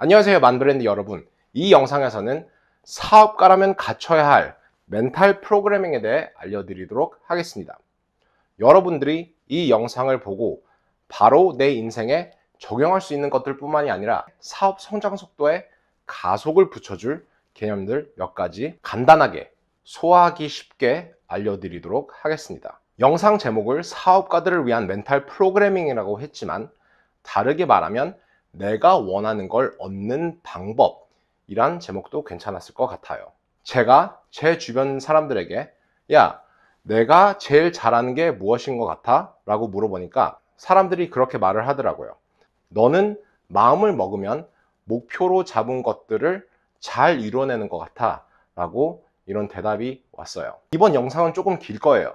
안녕하세요, 만브랜드 여러분. 이 영상에서는 사업가라면 갖춰야 할 멘탈 프로그래밍에 대해 알려드리도록 하겠습니다. 여러분들이 이 영상을 보고 바로 내 인생에 적용할 수 있는 것들 뿐만이 아니라 사업 성장 속도에 가속을 붙여줄 개념들 몇 가지 간단하게 소화하기 쉽게 알려드리도록 하겠습니다. 영상 제목을 사업가들을 위한 멘탈 프로그래밍이라고 했지만 다르게 말하면 내가 원하는 걸 얻는 방법이란 제목도 괜찮았을 것 같아요. 제가 제 주변 사람들에게 야, 내가 제일 잘하는 게 무엇인 것 같아? 라고 물어보니까 사람들이 그렇게 말을 하더라고요. 너는 마음을 먹으면 목표로 잡은 것들을 잘 이뤄내는 것 같아 라고 이런 대답이 왔어요. 이번 영상은 조금 길 거예요.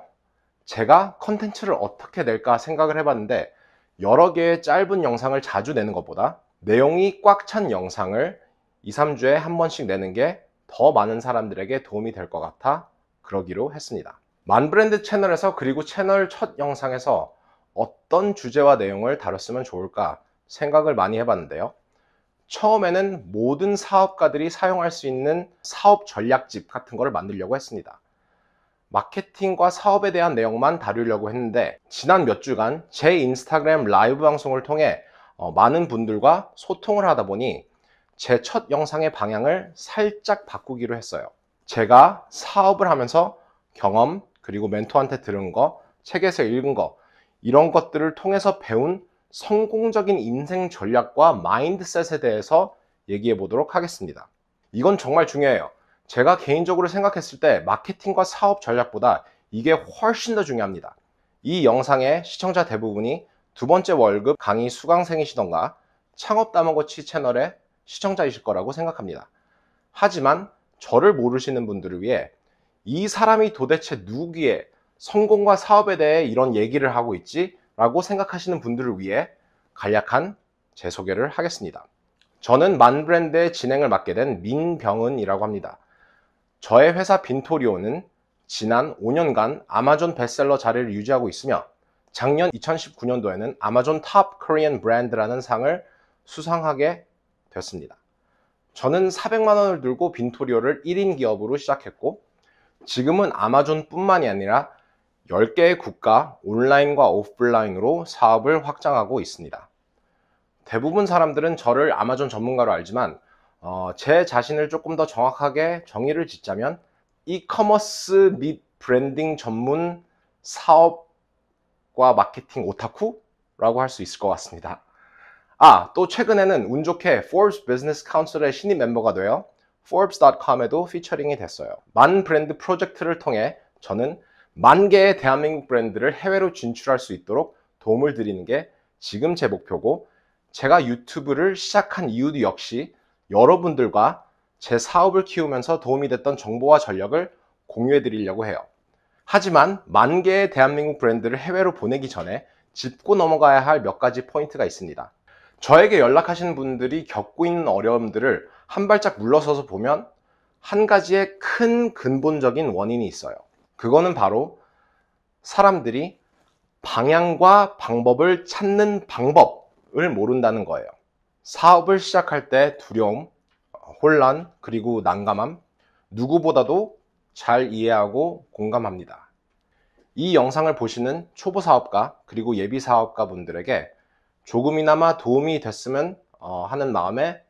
제가 컨텐츠를 어떻게 낼까 생각을 해봤는데 여러 개의 짧은 영상을 자주 내는 것보다 내용이 꽉 찬 영상을 2, 3주에 한 번씩 내는 게 더 많은 사람들에게 도움이 될 것 같아 그러기로 했습니다. 만브랜드 채널에서 그리고 채널 첫 영상에서 어떤 주제와 내용을 다뤘으면 좋을까 생각을 많이 해봤는데요. 처음에는 모든 사업가들이 사용할 수 있는 사업 전략집 같은 거를 만들려고 했습니다. 마케팅과 사업에 대한 내용만 다루려고 했는데 지난 몇 주간 제 인스타그램 라이브 방송을 통해 많은 분들과 소통을 하다 보니 제 첫 영상의 방향을 살짝 바꾸기로 했어요. 제가 사업을 하면서 경험 그리고 멘토한테 들은 거, 책에서 읽은 거 이런 것들을 통해서 배운 성공적인 인생 전략과 마인드셋에 대해서 얘기해 보도록 하겠습니다. 이건 정말 중요해요. 제가 개인적으로 생각했을 때 마케팅과 사업 전략보다 이게 훨씬 더 중요합니다. 이 영상의 시청자 대부분이 두 번째 월급 강의 수강생이시던가 창업 다마고치 채널의 시청자이실 거라고 생각합니다. 하지만 저를 모르시는 분들을 위해 이 사람이 도대체 누구기에 성공과 사업에 대해 이런 얘기를 하고 있지? 라고 생각하시는 분들을 위해 간략한 제 소개를 하겠습니다. 저는 만브랜드의 진행을 맡게 된 민병은이라고 합니다. 저의 회사 빈토리오는 지난 5년간 아마존 베스트셀러 자리를 유지하고 있으며 작년 2019년도에는 아마존 탑 코리안 브랜드라는 상을 수상하게 됐습니다. 저는 400만 원을 들고 빈토리오를 1인 기업으로 시작했고 지금은 아마존 뿐만이 아니라 10개의 국가 온라인과 오프라인으로 사업을 확장하고 있습니다. 대부분 사람들은 저를 아마존 전문가로 알지만 제 자신을 조금 더 정확하게 정의를 짓자면 이커머스 및 브랜딩 전문 사업과 마케팅 오타쿠라고 할 수 있을 것 같습니다. 또 최근에는 운 좋게 Forbes Business Council의 신입 멤버가 되어 Forbes.com에도 피처링이 됐어요. 만 브랜드 프로젝트를 통해 저는 10,000개의 대한민국 브랜드를 해외로 진출할 수 있도록 도움을 드리는 게 지금 제 목표고 제가 유튜브를 시작한 이유도 역시 여러분들과 제 사업을 키우면서 도움이 됐던 정보와 전략을 공유해 드리려고 해요. 하지만 10,000개의 대한민국 브랜드를 해외로 보내기 전에 짚고 넘어가야 할 몇 가지 포인트가 있습니다. 저에게 연락하시는 분들이 겪고 있는 어려움들을 한 발짝 물러서서 보면 한 가지의 큰 근본적인 원인이 있어요. 그거는 바로 사람들이 방향과 방법을 찾는 방법을 모른다는 거예요. 사업을 시작할 때 두려움, 혼란, 그리고 난감함, 누구보다도 잘 이해하고 공감합니다. 이 영상을 보시는 초보 사업가 그리고 예비 사업가 분들에게 조금이나마 도움이 됐으면 하는 마음에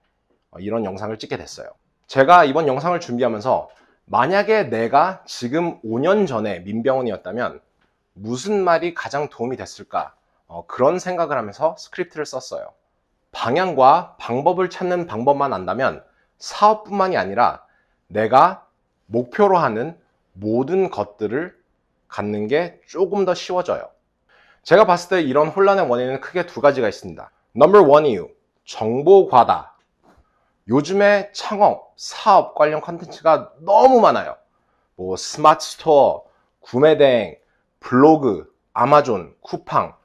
이런 영상을 찍게 됐어요. 제가 이번 영상을 준비하면서 만약에 내가 지금 5년 전에 민병훈이었다면 무슨 말이 가장 도움이 됐을까? 그런 생각을 하면서 스크립트를 썼어요. 방향과 방법을 찾는 방법만 안다면 사업뿐만이 아니라 내가 목표로 하는 모든 것들을 갖는 게 조금 더 쉬워져요. 제가 봤을 때 이런 혼란의 원인은 크게 두 가지가 있습니다. Number one 이유, 정보 과다. 요즘에 창업, 사업 관련 컨텐츠가 너무 많아요. 스마트 스토어, 구매대행, 블로그, 아마존, 쿠팡.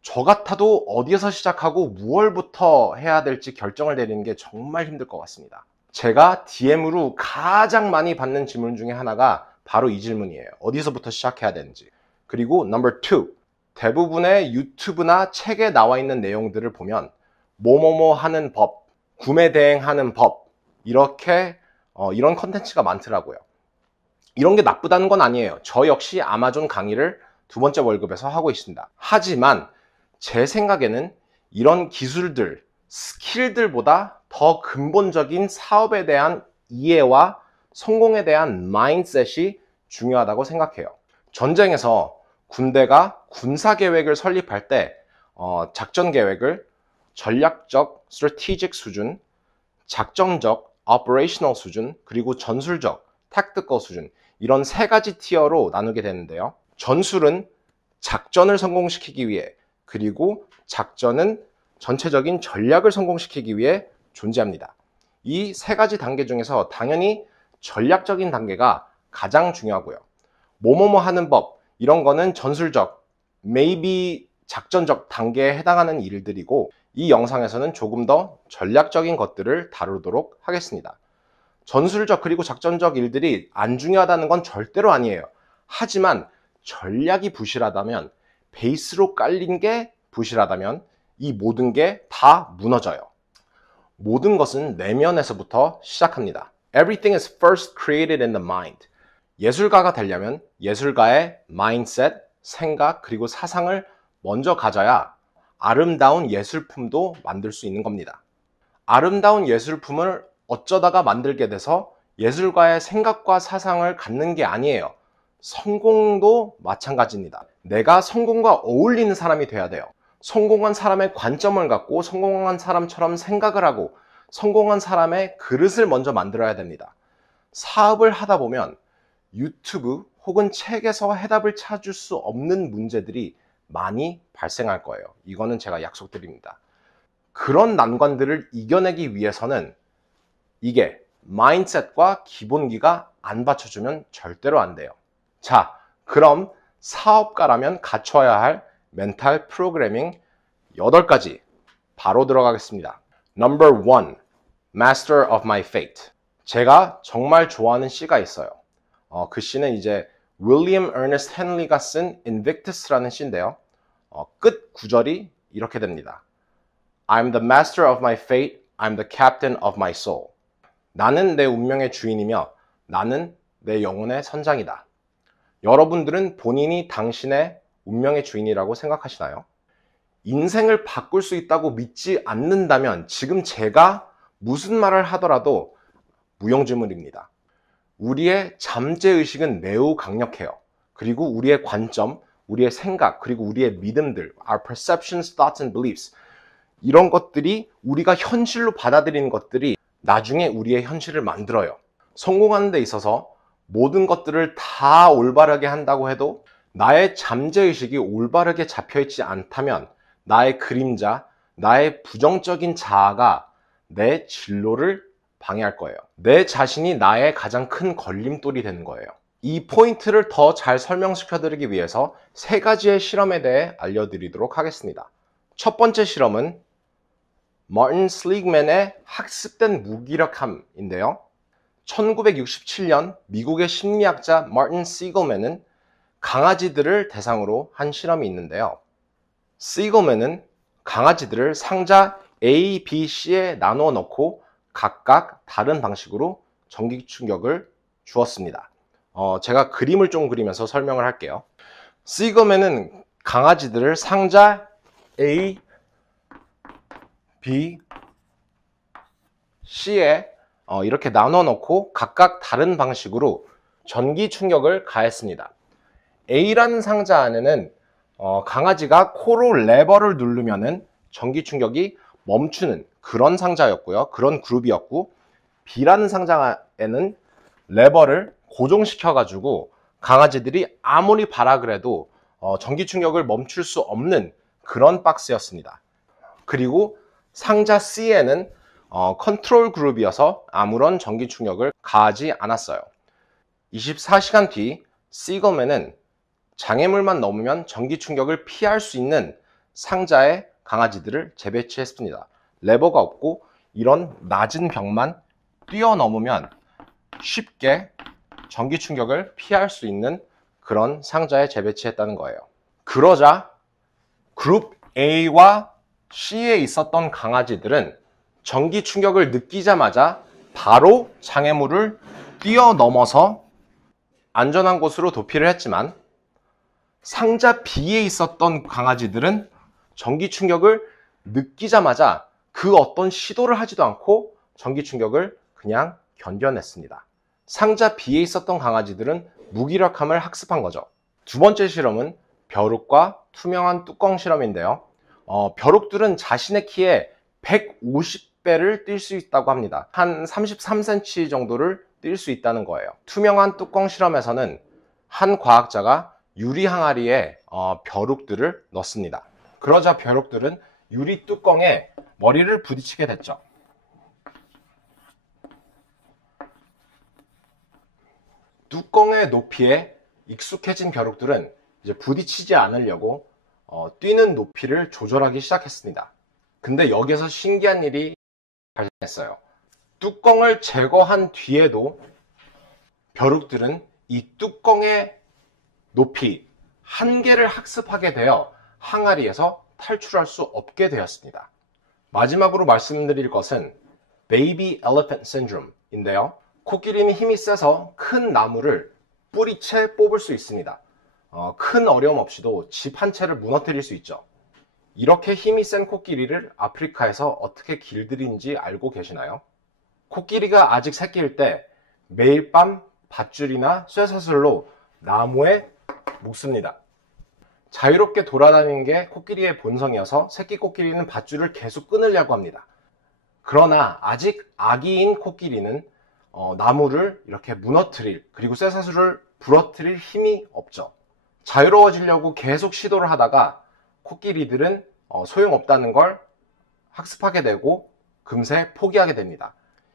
저 같아도 어디에서 시작하고 무얼부터 해야 될지 결정을 내리는 게 정말 힘들 것 같습니다. 제가 DM으로 가장 많이 받는 질문 중에 하나가 바로 이 질문이에요. 어디서부터 시작해야 되는지. 그리고 number two, 대부분의 유튜브나 책에 나와 있는 내용들을 보면 뭐뭐뭐 하는 법, 구매 대행하는 법, 이렇게 이런 컨텐츠가 많더라고요. 이런 게 나쁘다는 건 아니에요. 저 역시 아마존 강의를 2번째 월급에서 하고 있습니다. 하지만 제 생각에는 이런 기술들, 스킬들보다 더 근본적인 사업에 대한 이해와 성공에 대한 마인드셋이 중요하다고 생각해요. 전쟁에서 군대가 군사 계획을 설립할 때 작전 계획을 전략적 strategic 수준, 작전적 operational 수준, 그리고 전술적 tactical 수준, 이런 3가지 티어로 나누게 되는데요. 전술은 작전을 성공시키기 위해, 그리고 작전은 전체적인 전략을 성공시키기 위해 존재합니다. 이 3가지 단계 중에서 당연히 전략적인 단계가 가장 중요하고요. 뭐뭐뭐 하는 법, 이런 거는 전술적, maybe 작전적 단계에 해당하는 일들이고, 이 영상에서는 조금 더 전략적인 것들을 다루도록 하겠습니다. 전술적 그리고 작전적 일들이 안 중요하다는 건 절대로 아니에요. 하지만 전략이 부실하다면, 베이스로 깔린 게 부실하다면 이 모든 게 다 무너져요. 모든 것은 내면에서부터 시작합니다. Everything is first created in the mind. 예술가가 되려면 예술가의 마인드셋, 생각, 그리고 사상을 먼저 가져야 아름다운 예술품도 만들 수 있는 겁니다. 아름다운 예술품을 어쩌다가 만들게 돼서 예술가의 생각과 사상을 갖는 게 아니에요. 성공도 마찬가지입니다. 내가 성공과 어울리는 사람이 돼야 돼요. 성공한 사람의 관점을 갖고 성공한 사람처럼 생각을 하고 성공한 사람의 그릇을 먼저 만들어야 됩니다. 사업을 하다 보면 유튜브 혹은 책에서 해답을 찾을 수 없는 문제들이 많이 발생할 거예요. 이거는 제가 약속드립니다. 그런 난관들을 이겨내기 위해서는 이게 마인드셋과 기본기가 안 받쳐주면 절대로 안 돼요. 자, 그럼 사업가라면 갖춰야 할 멘탈 프로그래밍 8가지 바로 들어가겠습니다. Number 1. Master of my fate. 제가 정말 좋아하는 시가 있어요. 그 시는 이제 윌리엄 에너스트 헨리가 쓴 Invictus라는 시인데요. 끝 구절이 이렇게 됩니다. I'm the master of my fate. I'm the captain of my soul. 나는 내 운명의 주인이며 나는 내 영혼의 선장이다. 여러분들은 본인이 당신의 운명의 주인이라고 생각하시나요? 인생을 바꿀 수 있다고 믿지 않는다면 지금 제가 무슨 말을 하더라도 무용지물입니다. 우리의 잠재의식은 매우 강력해요. 그리고 우리의 관점, 우리의 생각, 그리고 우리의 믿음들, our perceptions, thoughts and beliefs, 이런 것들이 우리가 현실로 받아들이는 것들이 나중에 우리의 현실을 만들어요. 성공하는 데 있어서 모든 것들을 다 올바르게 한다고 해도 나의 잠재의식이 올바르게 잡혀있지 않다면 나의 그림자, 나의 부정적인 자아가 내 진로를 방해할 거예요. 내 자신이 나의 가장 큰 걸림돌이 되는 거예요. 이 포인트를 더 잘 설명시켜 드리기 위해서 3가지의 실험에 대해 알려드리도록 하겠습니다. 첫 번째 실험은 마틴 슬리그맨의 학습된 무기력함인데요. 1967년 미국의 심리학자 마틴 시글맨은 강아지들을 대상으로 한 실험이 있는데요. 시글맨은 강아지들을 상자 A, B, C에 나누어 놓고 각각 다른 방식으로 전기 충격을 주었습니다. 제가 그림을 좀 그리면서 설명을 할게요. 시글맨은 강아지들을 상자 A, B, C에 이렇게 나눠 놓고 각각 다른 방식으로 전기 충격을 가했습니다. A라는 상자 안에는 강아지가 코로 레버를 누르면은 전기 충격이 멈추는 그런 상자였고요. 그런 그룹이었고, B라는 상자에는 레버를 고정시켜 가지고 강아지들이 아무리 바라 그래도 전기 충격을 멈출 수 없는 그런 박스였습니다. 그리고 상자 C에는 컨트롤 그룹이어서 아무런 전기 충격을 가하지 않았어요. 24시간 뒤 시글맨은 장애물만 넘으면 전기 충격을 피할 수 있는 상자에 강아지들을 재배치했습니다. 레버가 없고 이런 낮은 벽만 뛰어넘으면 쉽게 전기 충격을 피할 수 있는 그런 상자에 재배치했다는 거예요. 그러자 그룹 A와 C에 있었던 강아지들은 전기 충격을 느끼자마자 바로 장애물을 뛰어넘어서 안전한 곳으로 도피를 했지만 상자 B에 있었던 강아지들은 전기 충격을 느끼자마자 그 어떤 시도를 하지도 않고 전기 충격을 그냥 견뎌냈습니다. 상자 B에 있었던 강아지들은 무기력함을 학습한 거죠. 두 번째 실험은 벼룩과 투명한 뚜껑 실험인데요. 벼룩들은 자신의 키에 150배를 뛸 수 있다고 합니다. 한 33cm 정도를 뛸 수 있다는 거예요. 투명한 뚜껑 실험에서는 한 과학자가 유리 항아리에 벼룩들을 넣습니다. 그러자 벼룩들은 유리 뚜껑에 머리를 부딪히게 됐죠. 뚜껑의 높이에 익숙해진 벼룩들은 이제 부딪히지 않으려고 뛰는 높이를 조절하기 시작했습니다. 근데 여기서 신기한 일이 발생했어요. 뚜껑을 제거한 뒤에도 벼룩들은 이 뚜껑의 높이 한계를 학습하게 되어 항아리에서 탈출할 수 없게 되었습니다. 마지막으로 말씀드릴 것은 Baby Elephant Syndrome인데요. 코끼리는 힘이 세서 큰 나무를 뿌리채 뽑을 수 있습니다. 큰 어려움 없이도 집 한 채를 무너뜨릴 수 있죠. 이렇게 힘이 센 코끼리를 아프리카에서 어떻게 길들인지 알고 계시나요? 코끼리가 아직 새끼일 때 매일 밤 밧줄이나 쇠사슬로 나무에 묶습니다. 자유롭게 돌아다니는 게 코끼리의 본성이어서 새끼 코끼리는 밧줄을 계속 끊으려고 합니다. 그러나 아직 아기인 코끼리는 나무를 이렇게 무너뜨릴, 그리고 쇠사슬을 부러뜨릴 힘이 없죠. 자유로워지려고 계속 시도를 하다가 코끼리들은 소용없다는 걸 학습하게 되고 금세 포기하게 됩니다.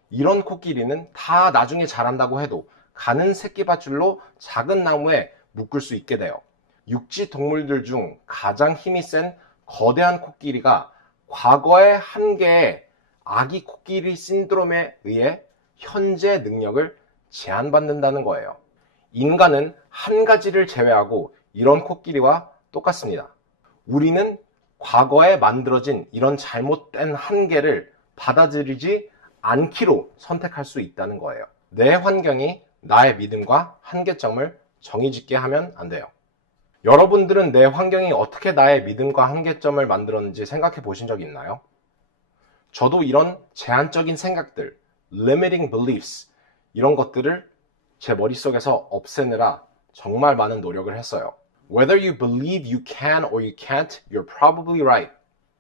이런 코끼리는 다 나중에 자란다고 해도 가는 새끼 밧줄로 작은 나무에 묶을 수 있게 돼요. 육지 동물들 중 가장 힘이 센 거대한 코끼리가 과거의 한계의 아기 코끼리 신드롬에 의해 현재 능력을 제한받는다는 거예요. 인간은 한 가지를 제외하고 이런 코끼리와 똑같습니다. 우리는 과거에 만들어진 이런 잘못된 한계를 받아들이지 않기로 선택할 수 있다는 거예요. 내 환경이 나의 믿음과 한계점을 정의짓게 하면 안 돼요. 여러분들은 내 환경이 어떻게 나의 믿음과 한계점을 만들었는지 생각해 보신 적이 있나요? 저도 이런 제한적인 생각들, limiting beliefs, 이런 것들을 제 머릿속에서 없애느라 정말 많은 노력을 했어요. Whether you believe you can or you can't, you're probably right.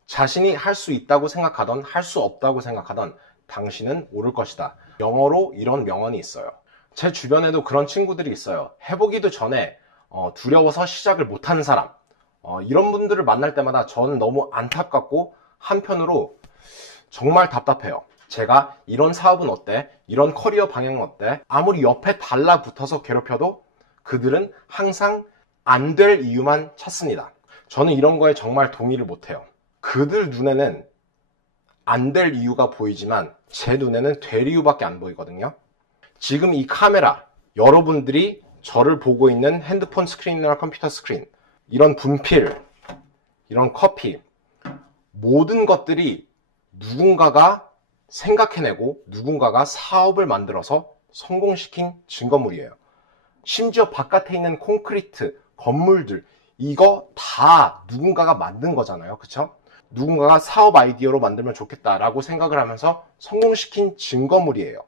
자신이 할 수 있다고 생각하던 할 수 없다고 생각하던 당신은 옳을 것이다. 영어로 이런 명언이 있어요. 제 주변에도 그런 친구들이 있어요. 해보기도 전에 두려워서 시작을 못하는 사람. 이런 분들을 만날 때마다 저는 너무 안타깝고 한편으로 정말 답답해요. 제가 이런 사업은 어때? 이런 커리어 방향은 어때? 아무리 옆에 달라붙어서 괴롭혀도 그들은 항상 안 될 이유만 찾습니다. 저는 이런 거에 정말 동의를 못해요. 그들 눈에는 안 될 이유가 보이지만 제 눈에는 될 이유밖에 안 보이거든요. 지금 이 카메라, 여러분들이 저를 보고 있는 핸드폰 스크린이나 컴퓨터 스크린, 이런 분필, 이런 커피, 모든 것들이 누군가가 생각해내고 누군가가 사업을 만들어서 성공시킨 증거물이에요. 심지어 바깥에 있는 콘크리트, 건물들, 이거 다 누군가가 만든 거잖아요. 그쵸? 누군가가 사업 아이디어로 만들면 좋겠다라고 생각을 하면서 성공시킨 증거물이에요.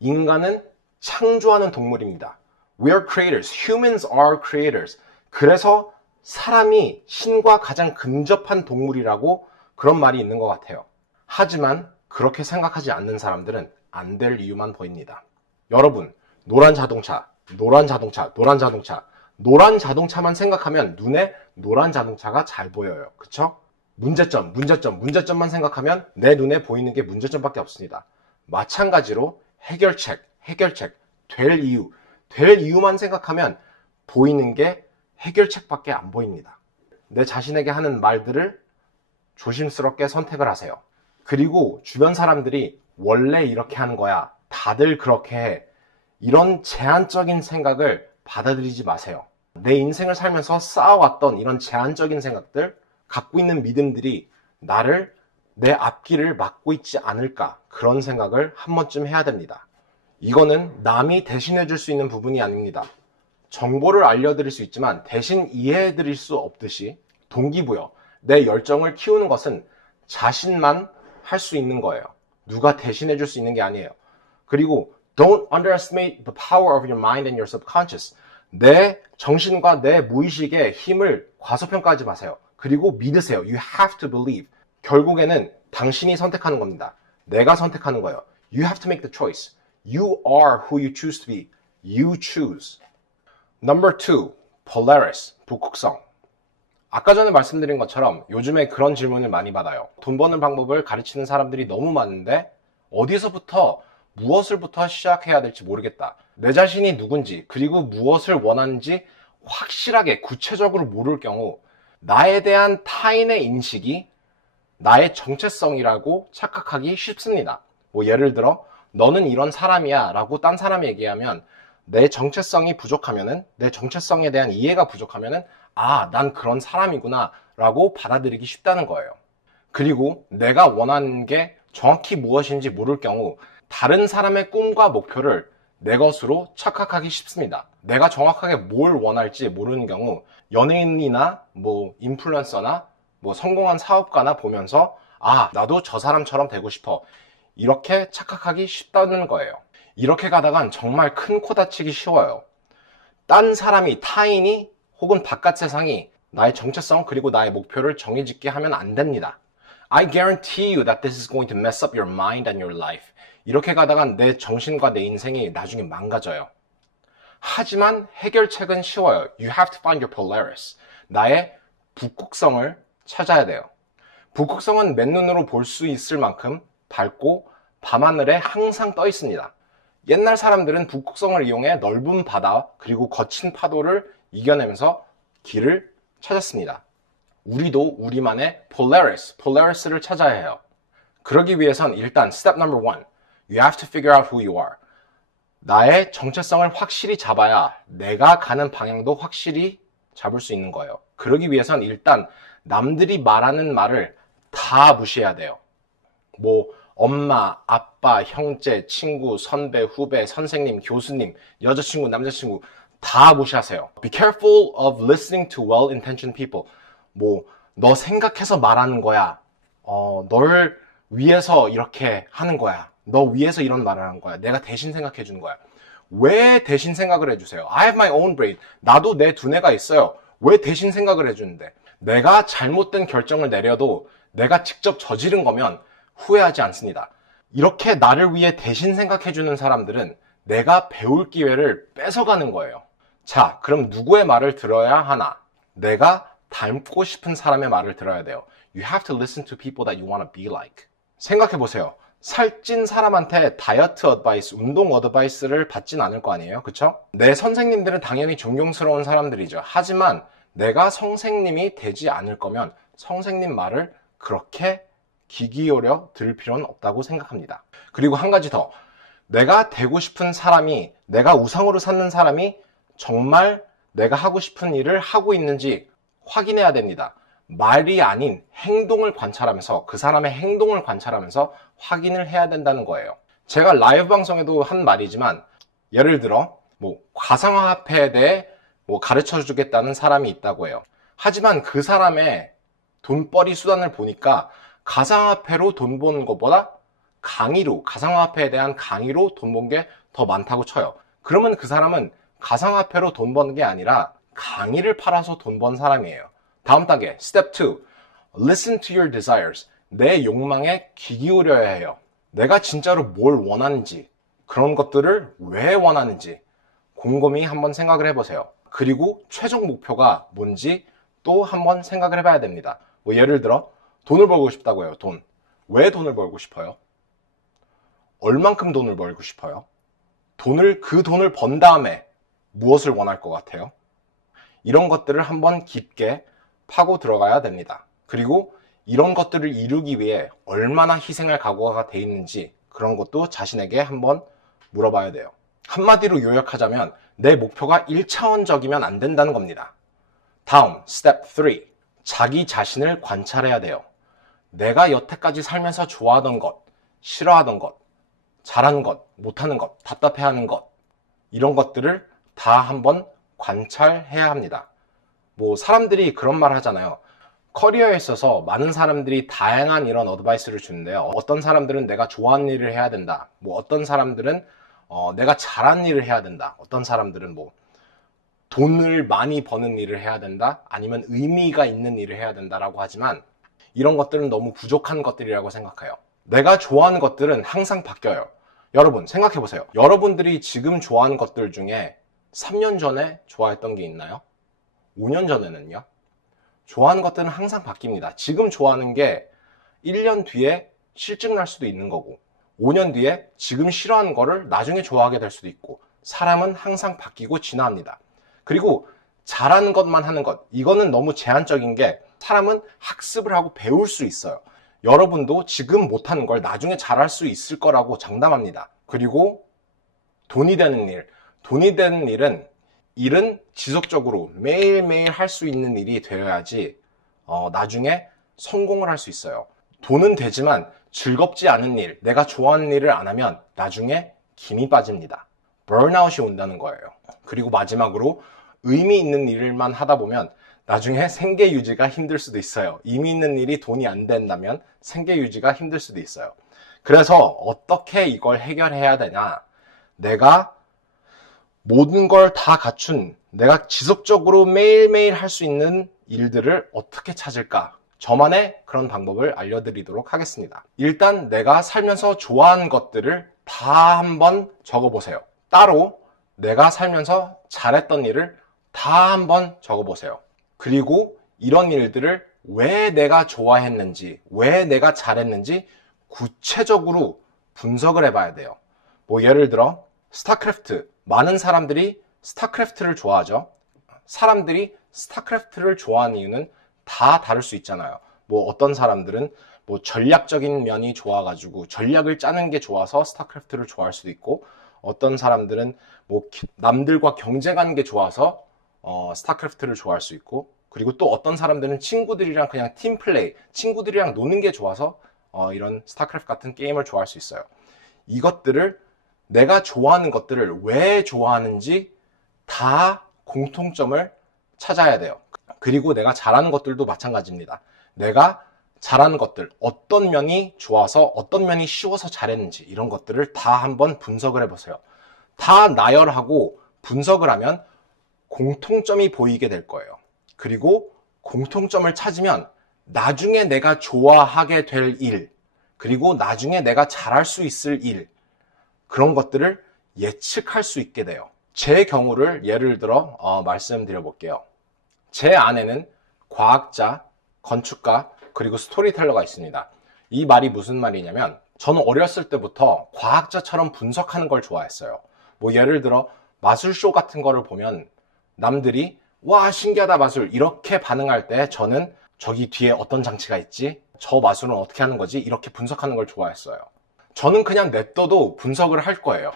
인간은 창조하는 동물입니다. We are creators. Humans are creators. 그래서 사람이 신과 가장 근접한 동물이라고 그런 말이 있는 것 같아요. 하지만 그렇게 생각하지 않는 사람들은 안 될 이유만 보입니다. 여러분, 노란 자동차, 노란 자동차, 노란 자동차, 노란 자동차만 생각하면 눈에 노란 자동차가 잘 보여요. 그쵸? 문제점, 문제점, 문제점만 생각하면 내 눈에 보이는 게 문제점밖에 없습니다. 마찬가지로 해결책, 해결책, 될 이유, 될 이유만 생각하면 보이는 게 해결책밖에 안 보입니다. 내 자신에게 하는 말들을 조심스럽게 선택을 하세요. 그리고 주변 사람들이 원래 이렇게 하는 거야, 다들 그렇게 해, 이런 제한적인 생각을 받아들이지 마세요. 내 인생을 살면서 쌓아왔던 이런 제한적인 생각들, 갖고 있는 믿음들이 나를 내 앞길을 막고 있지 않을까, 그런 생각을 한 번쯤 해야 됩니다. 이거는 남이 대신해 줄 수 있는 부분이 아닙니다. 정보를 알려드릴 수 있지만 대신 이해해 드릴 수 없듯이 동기부여, 내 열정을 키우는 것은 자신만 할 수 있는 거예요. 누가 대신해 줄 수 있는 게 아니에요. 그리고 don't underestimate the power of your mind and your subconscious. 내 정신과 내 무의식의 힘을 과소평가하지 마세요. 그리고 믿으세요. You have to believe. 결국에는 당신이 선택하는 겁니다. 내가 선택하는 거예요. You have to make the choice. You are who you choose to be. You choose. Number 2, Polaris, 북극성. 아까 전에 말씀드린 것처럼 요즘에 그런 질문을 많이 받아요. 돈 버는 방법을 가르치는 사람들이 너무 많은데 어디서부터 무엇을부터 시작해야 될지 모르겠다. 내 자신이 누군지 그리고 무엇을 원하는지 확실하게 구체적으로 모를 경우 나에 대한 타인의 인식이 나의 정체성이라고 착각하기 쉽습니다. 뭐 예를 들어 너는 이런 사람이야 라고 딴 사람이 얘기하면 내 정체성이 부족하면은, 내 정체성에 대한 이해가 부족하면은 아, 난 그런 사람이구나 라고 받아들이기 쉽다는 거예요. 그리고 내가 원하는 게 정확히 무엇인지 모를 경우 다른 사람의 꿈과 목표를 내 것으로 착각하기 쉽습니다. 내가 정확하게 뭘 원할지 모르는 경우 연예인이나 뭐 인플루언서나 뭐 성공한 사업가나 보면서 아, 나도 저 사람처럼 되고 싶어, 이렇게 착각하기 쉽다는 거예요. 이렇게 가다간 정말 큰 코 다치기 쉬워요. 딴 사람이, 타인이 혹은 바깥 세상이 나의 정체성 그리고 나의 목표를 정해짓게 하면 안 됩니다. I guarantee you that this is going to mess up your mind and your life. 이렇게 가다간 내 정신과 내 인생이 나중에 망가져요. 하지만 해결책은 쉬워요. You have to find your Polaris. 나의 북극성을 찾아야 돼요. 북극성은 맨눈으로 볼 수 있을 만큼 밝고 밤하늘에 항상 떠 있습니다. 옛날 사람들은 북극성을 이용해 넓은 바다 그리고 거친 파도를 이겨내면서 길을 찾았습니다. 우리도 우리만의 Polaris를 찾아야 해요. 그러기 위해선 일단 step number 1, you have to figure out who you are. 나의 정체성을 확실히 잡아야 내가 가는 방향도 확실히 잡을 수 있는 거예요. 그러기 위해선 일단 남들이 말하는 말을 다 무시해야 돼요. 뭐 엄마, 아빠, 형제, 친구, 선배, 후배, 선생님, 교수님, 여자친구, 남자친구 다 무시하세요. Be careful of listening to well-intentioned people. 뭐 너 생각해서 말하는 거야. 널 위해서 이렇게 하는 거야. 너 위해서 이런 말을 하는 거야. 내가 대신 생각해 주는 거야. 왜 대신 생각을 해주세요? I have my own brain. 나도 내 두뇌가 있어요. 왜 대신 생각을 해주는데? 내가 잘못된 결정을 내려도 내가 직접 저지른 거면 후회하지 않습니다. 이렇게 나를 위해 대신 생각해주는 사람들은 내가 배울 기회를 뺏어가는 거예요. 자, 그럼 누구의 말을 들어야 하나? 내가 닮고 싶은 사람의 말을 들어야 돼요. You have to listen to people that you want to be like. 생각해보세요. 살찐 사람한테 다이어트 어드바이스, 운동 어드바이스를 받진 않을 거 아니에요? 그쵸? 내 선생님들은 당연히 존경스러운 사람들이죠. 하지만 내가 선생님이 되지 않을 거면 선생님 말을 그렇게 귀 기울여 들을 필요는 없다고 생각합니다. 그리고 한 가지 더. 내가 되고 싶은 사람이, 내가 우상으로 삼는 사람이 정말 내가 하고 싶은 일을 하고 있는지 확인해야 됩니다. 말이 아닌 행동을 관찰하면서, 그 사람의 행동을 관찰하면서 확인을 해야 된다는 거예요. 제가 라이브 방송에도 한 말이지만, 예를 들어 뭐 가상화폐에 대해 뭐 가르쳐 주겠다는 사람이 있다고 해요. 하지만 그 사람의 돈벌이 수단을 보니까 가상화폐로 돈 버는 것보다 강의로, 가상화폐에 대한 강의로 돈 번 게 더 많다고 쳐요. 그러면 그 사람은 가상화폐로 돈 버는 게 아니라 강의를 팔아서 돈 번 사람이에요. 다음 단계, step 2. Listen to your desires. 내 욕망에 귀 기울여야 해요. 내가 진짜로 뭘 원하는지, 그런 것들을 왜 원하는지 곰곰이 한번 생각을 해보세요. 그리고 최종 목표가 뭔지 또 한번 생각을 해봐야 됩니다. 뭐 예를 들어 돈을 벌고 싶다고 해요. 돈. 왜 돈을 벌고 싶어요? 얼만큼 돈을 벌고 싶어요? 그 돈을 번 다음에 무엇을 원할 것 같아요? 이런 것들을 한번 깊게 파고 들어가야 됩니다. 그리고 이런 것들을 이루기 위해 얼마나 희생할 각오가 돼 있는지 그런 것도 자신에게 한번 물어봐야 돼요. 한마디로 요약하자면 내 목표가 1차원적이면 안 된다는 겁니다. 다음, step 3. 자기 자신을 관찰해야 돼요. 내가 여태까지 살면서 좋아하던 것, 싫어하던 것, 잘하는 것, 못하는 것, 답답해하는 것, 이런 것들을 다 한번 관찰해야 합니다. 뭐 사람들이 그런 말 하잖아요. 커리어에 있어서 많은 사람들이 다양한 이런 어드바이스를 주는데요. 어떤 사람들은 내가 좋아하는 일을 해야 된다. 뭐 어떤 사람들은 내가 잘하는 일을 해야 된다. 어떤 사람들은 뭐 돈을 많이 버는 일을 해야 된다. 아니면 의미가 있는 일을 해야 된다라고 하지만 이런 것들은 너무 부족한 것들이라고 생각해요. 내가 좋아하는 것들은 항상 바뀌어요. 여러분 생각해 보세요. 여러분들이 지금 좋아하는 것들 중에 3년 전에 좋아했던 게 있나요? 5년 전에는요? 좋아하는 것들은 항상 바뀝니다. 지금 좋아하는 게 1년 뒤에 실증 날 수도 있는 거고 5년 뒤에 지금 싫어하는 거를 나중에 좋아하게 될 수도 있고 사람은 항상 바뀌고 진화합니다. 그리고 잘하는 것만 하는 것, 이거는 너무 제한적인 게 사람은 학습을 하고 배울 수 있어요. 여러분도 지금 못하는 걸 나중에 잘할 수 있을 거라고 장담합니다. 그리고 돈이 되는 일, 돈이 되는 일은 지속적으로 매일매일 할 수 있는 일이 되어야지 나중에 성공을 할 수 있어요. 돈은 되지만 즐겁지 않은 일, 내가 좋아하는 일을 안 하면 나중에 김이 빠집니다. 번아웃이 온다는 거예요. 그리고 마지막으로 의미 있는 일만 하다 보면 나중에 생계 유지가 힘들 수도 있어요. 의미 있는 일이 돈이 안 된다면 생계 유지가 힘들 수도 있어요. 그래서 어떻게 이걸 해결해야 되냐? 내가 모든 걸 다 갖춘, 내가 지속적으로 매일매일 할 수 있는 일들을 어떻게 찾을까? 저만의 그런 방법을 알려드리도록 하겠습니다. 일단 내가 살면서 좋아하는 것들을 다 한번 적어보세요. 따로 내가 살면서 잘했던 일을 다 한번 적어보세요. 그리고 이런 일들을 왜 내가 좋아했는지, 왜 내가 잘했는지 구체적으로 분석을 해봐야 돼요. 뭐 예를 들어 스타크래프트, 많은 사람들이 스타크래프트를 좋아하죠. 사람들이 스타크래프트를 좋아하는 이유는 다 다를 수 있잖아요. 뭐 어떤 사람들은 뭐 전략적인 면이 좋아가지고 전략을 짜는 게 좋아서 스타크래프트를 좋아할 수도 있고, 어떤 사람들은 뭐 남들과 경쟁하는 게 좋아서 스타크래프트를 좋아할 수 있고, 그리고 또 어떤 사람들은 친구들이랑 그냥 팀플레이, 친구들이랑 노는 게 좋아서 이런 스타크래프트 같은 게임을 좋아할 수 있어요. 이것들을, 내가 좋아하는 것들을 왜 좋아하는지 다 공통점을 찾아야 돼요. 그리고 내가 잘하는 것들도 마찬가지입니다. 내가 잘하는 것들, 어떤 면이 좋아서 어떤 면이 쉬워서 잘했는지 이런 것들을 다 한번 분석을 해보세요. 다 나열하고 분석을 하면 공통점이 보이게 될 거예요. 그리고 공통점을 찾으면 나중에 내가 좋아하게 될 일, 그리고 나중에 내가 잘할 수 있을 일, 그런 것들을 예측할 수 있게 돼요. 제 경우를 예를 들어 말씀드려 볼게요. 제 안에는 과학자, 건축가, 그리고 스토리텔러가 있습니다. 이 말이 무슨 말이냐면, 저는 어렸을 때부터 과학자처럼 분석하는 걸 좋아했어요. 뭐 예를 들어 마술쇼 같은 거를 보면 남들이 와 신기하다 마술 이렇게 반응할 때 저는 저기 뒤에 어떤 장치가 있지? 저 마술은 어떻게 하는 거지? 이렇게 분석하는 걸 좋아했어요. 저는 그냥 냅둬도 분석을 할 거예요.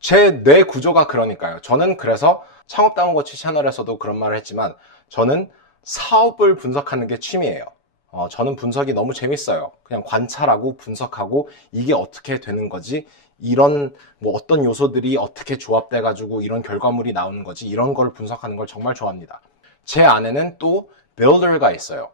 제 뇌 구조가 그러니까요. 저는 그래서 창업당원거치 채널에서도 그런 말을 했지만 저는 사업을 분석하는 게 취미예요. 저는 분석이 너무 재밌어요. 그냥 관찰하고 분석하고 이게 어떻게 되는 거지? 이런 뭐 어떤 요소들이 어떻게 조합돼 가지고 이런 결과물이 나오는 거지? 이런 걸 분석하는 걸 정말 좋아합니다. 제 안에는 또 빌더가 있어요.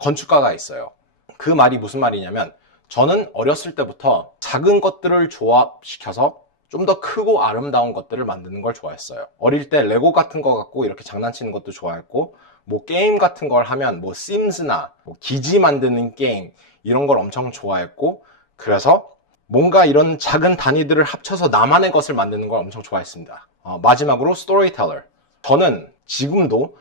건축가가 있어요. 그 말이 무슨 말이냐면, 저는 어렸을 때부터 작은 것들을 조합시켜서 좀 더 크고 아름다운 것들을 만드는 걸 좋아했어요. 어릴 때 레고 같은 거 갖고 이렇게 장난치는 것도 좋아했고, 뭐 게임 같은 걸 하면 뭐 심스나 뭐 기지 만드는 게임 이런 걸 엄청 좋아했고, 그래서 뭔가 이런 작은 단위들을 합쳐서 나만의 것을 만드는 걸 엄청 좋아했습니다. 마지막으로 스토리텔러. 저는 지금도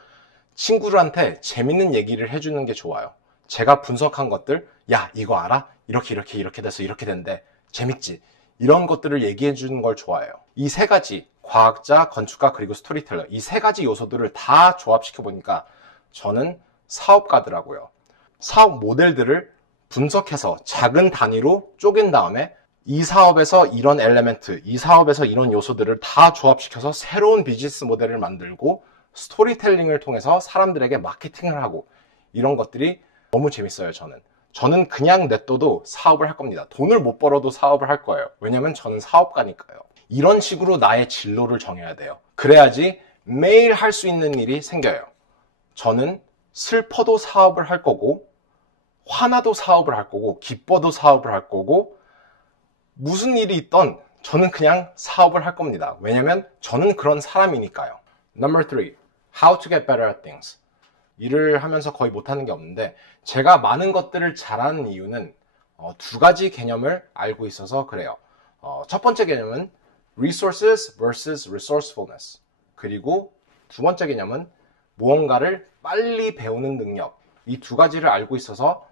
친구들한테 재밌는 얘기를 해주는 게 좋아요. 제가 분석한 것들, 야 이거 알아? 이렇게 돼서 이렇게 된대. 재밌지? 이런 것들을 얘기해 주는 걸 좋아해요. 이 세 가지, 과학자, 건축가, 그리고 스토리텔러, 이 세 가지 요소들을 다 조합시켜 보니까 저는 사업가더라고요. 사업 모델들을 분석해서 작은 단위로 쪼갠 다음에 이 사업에서 이런 엘레멘트, 이 사업에서 이런 요소들을 다 조합시켜서 새로운 비즈니스 모델을 만들고 스토리텔링을 통해서 사람들에게 마케팅을 하고, 이런 것들이 너무 재밌어요. 저는 저는 그냥 냅둬도 사업을 할 겁니다. 돈을 못 벌어도 사업을 할 거예요. 왜냐면 저는 사업가니까요. 이런 식으로 나의 진로를 정해야 돼요. 그래야지 매일 할 수 있는 일이 생겨요. 저는 슬퍼도 사업을 할 거고, 화나도 사업을 할 거고, 기뻐도 사업을 할 거고, 무슨 일이 있던 저는 그냥 사업을 할 겁니다. 왜냐면 저는 그런 사람이니까요. Number 3. How to get better at things. 일을 하면서 거의 못하는 게 없는데 제가 많은 것들을 잘하는 이유는 두 가지 개념을 알고 있어서 그래요. 첫 번째 개념은 resources versus resourcefulness. 그리고 두 번째 개념은 무언가를 빨리 배우는 능력. 이 두 가지를 알고 있어서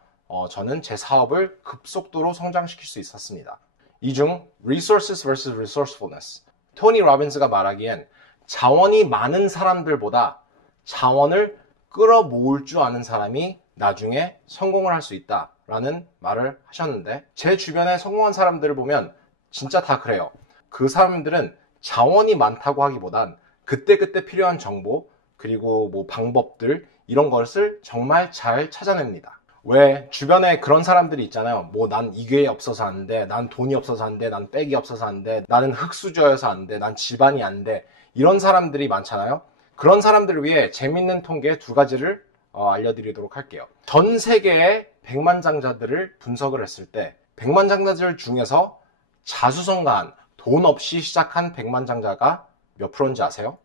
저는 제 사업을 급속도로 성장시킬 수 있었습니다. 이 중 resources versus resourcefulness. 토니 로빈스가 말하기엔 자원이 많은 사람들보다 자원을 끌어모을 줄 아는 사람이 나중에 성공을 할 수 있다라는 말을 하셨는데 제 주변에 성공한 사람들을 보면 진짜 다 그래요. 그 사람들은 자원이 많다고 하기보단 그때그때 필요한 정보 그리고 뭐 방법들 이런 것을 정말 잘 찾아냅니다. 왜 주변에 그런 사람들이 있잖아요. 뭐 난 이게 없어서 안 돼, 난 돈이 없어서 안 돼, 난 백이 없어서 안 돼, 나는 흙수저여서 안 돼, 난 집안이 안 돼, 이런 사람들이 많잖아요. 그런 사람들을 위해 재밌는 통계 두 가지를 알려드리도록 할게요. 전 세계의 백만장자들을 분석을 했을 때 백만장자들 중에서 자수성가한 돈 없이 시작한 백만장자가 몇 프로인지 아세요?